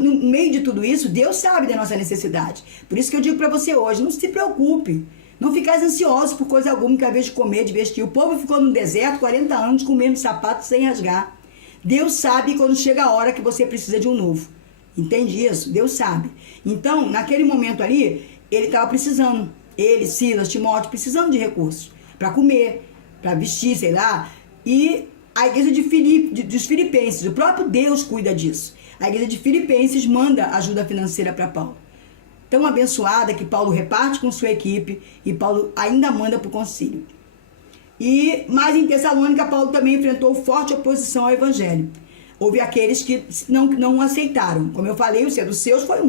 no meio de tudo isso, Deus sabe da nossa necessidade. Por isso que eu digo para você hoje, não se preocupe. Não ficais ansiosos por coisa alguma, que a vez de comer, de vestir. O povo ficou no deserto 40 anos com o mesmo sapato sem rasgar. Deus sabe quando chega a hora que você precisa de um novo. Entende isso? Deus sabe. Então, naquele momento ali, ele estava precisando. Ele, Silas, Timóteo, precisando de recursos. Para comer, para vestir, sei lá. E a igreja dos Filipenses, o próprio Deus cuida disso. A igreja de Filipenses manda ajuda financeira para Paulo. Tão abençoada que Paulo reparte com sua equipe e Paulo ainda manda para o concílio. Mas em Tessalônica, Paulo também enfrentou forte oposição ao evangelho. Houve aqueles que não aceitaram. Como eu falei, o dos seus foi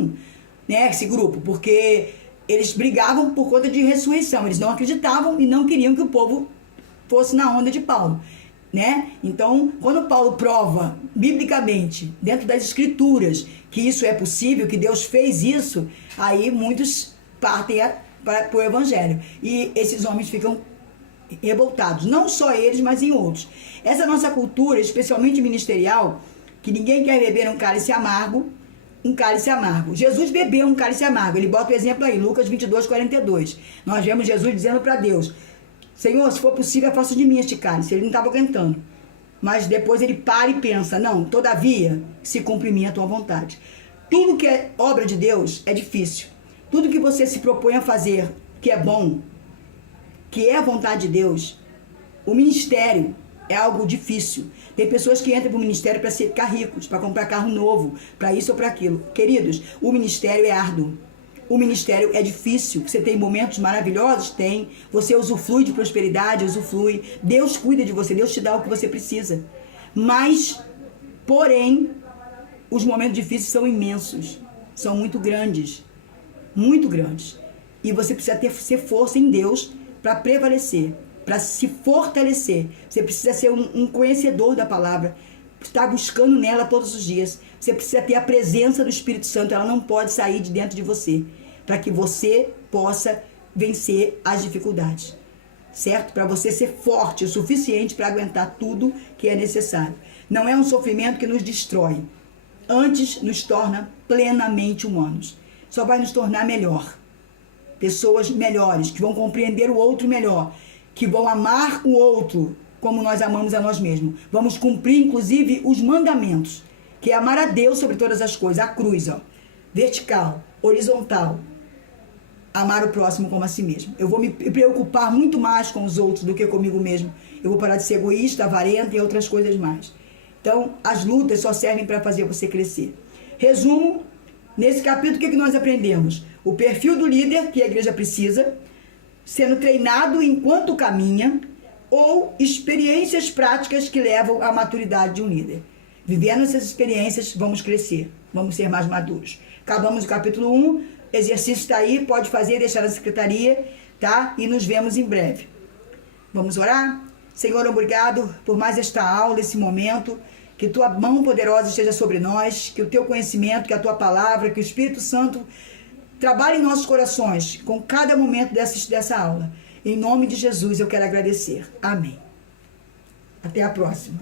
né, esse grupo, porque eles brigavam por conta de ressurreição. Eles não acreditavam e não queriam que o povo fosse na onda de Paulo, né? Então, quando Paulo prova biblicamente, dentro das escrituras, que isso é possível, que Deus fez isso, aí muitos partem para o evangelho. E esses homens ficam revoltados, não só eles, mas em outros. Essa nossa cultura, especialmente ministerial, que ninguém quer beber um cálice amargo. Jesus bebeu um cálice amargo. Ele bota o exemplo aí, Lucas 22:42. Nós vemos Jesus dizendo para Deus: Senhor, se for possível, faça de mim este cálice. Ele não estava aguentando. Mas depois ele para e pensa: não, todavia, se cumpre em mim a tua vontade. Tudo que é obra de Deus é difícil. Tudo que você se propõe a fazer, que é bom, que é a vontade de Deus, o ministério é algo difícil. Tem pessoas que entram para o ministério para ficar ricos, para comprar carro novo, para isso ou para aquilo. Queridos, o ministério é árduo. O ministério é difícil. Você tem momentos maravilhosos? Tem. Você usufrui de prosperidade? Usufrui. Deus cuida de você. Deus te dá o que você precisa. Mas, porém, os momentos difíceis são imensos. São muito grandes. Muito grandes. E você precisa ter força em Deus para prevalecer, para se fortalecer. Você precisa ser um conhecedor da palavra, estar buscando nela todos os dias. Você precisa ter a presença do Espírito Santo, ela não pode sair de dentro de você, para que você possa vencer as dificuldades, certo? Para você ser forte o suficiente para aguentar tudo que é necessário. Não é um sofrimento que nos destrói, antes nos torna plenamente humanos. Só vai nos tornar melhor, pessoas melhores, que vão compreender o outro melhor, que vão amar o outro como nós amamos a nós mesmos. Vamos cumprir, inclusive, os mandamentos, que é amar a Deus sobre todas as coisas. A cruz, ó, vertical, horizontal. Amar o próximo como a si mesmo. Eu vou me preocupar muito mais com os outros do que comigo mesmo. Eu vou parar de ser egoísta, avarenta e outras coisas mais. Então, as lutas só servem para fazer você crescer. Resumo, nesse capítulo, o que nós aprendemos? O perfil do líder que a igreja precisa, sendo treinado enquanto caminha, ou experiências práticas que levam à maturidade de um líder. Vivendo essas experiências, vamos crescer, vamos ser mais maduros. Acabamos o capítulo 1, exercício está aí, pode fazer, deixar na secretaria, tá? E nos vemos em breve. Vamos orar? Senhor, obrigado por mais esta aula, esse momento, que tua mão poderosa esteja sobre nós, que o teu conhecimento, que a tua palavra, que o Espírito Santo trabalhe em nossos corações com cada momento dessa aula. Em nome de Jesus eu quero agradecer. Amém. Até a próxima.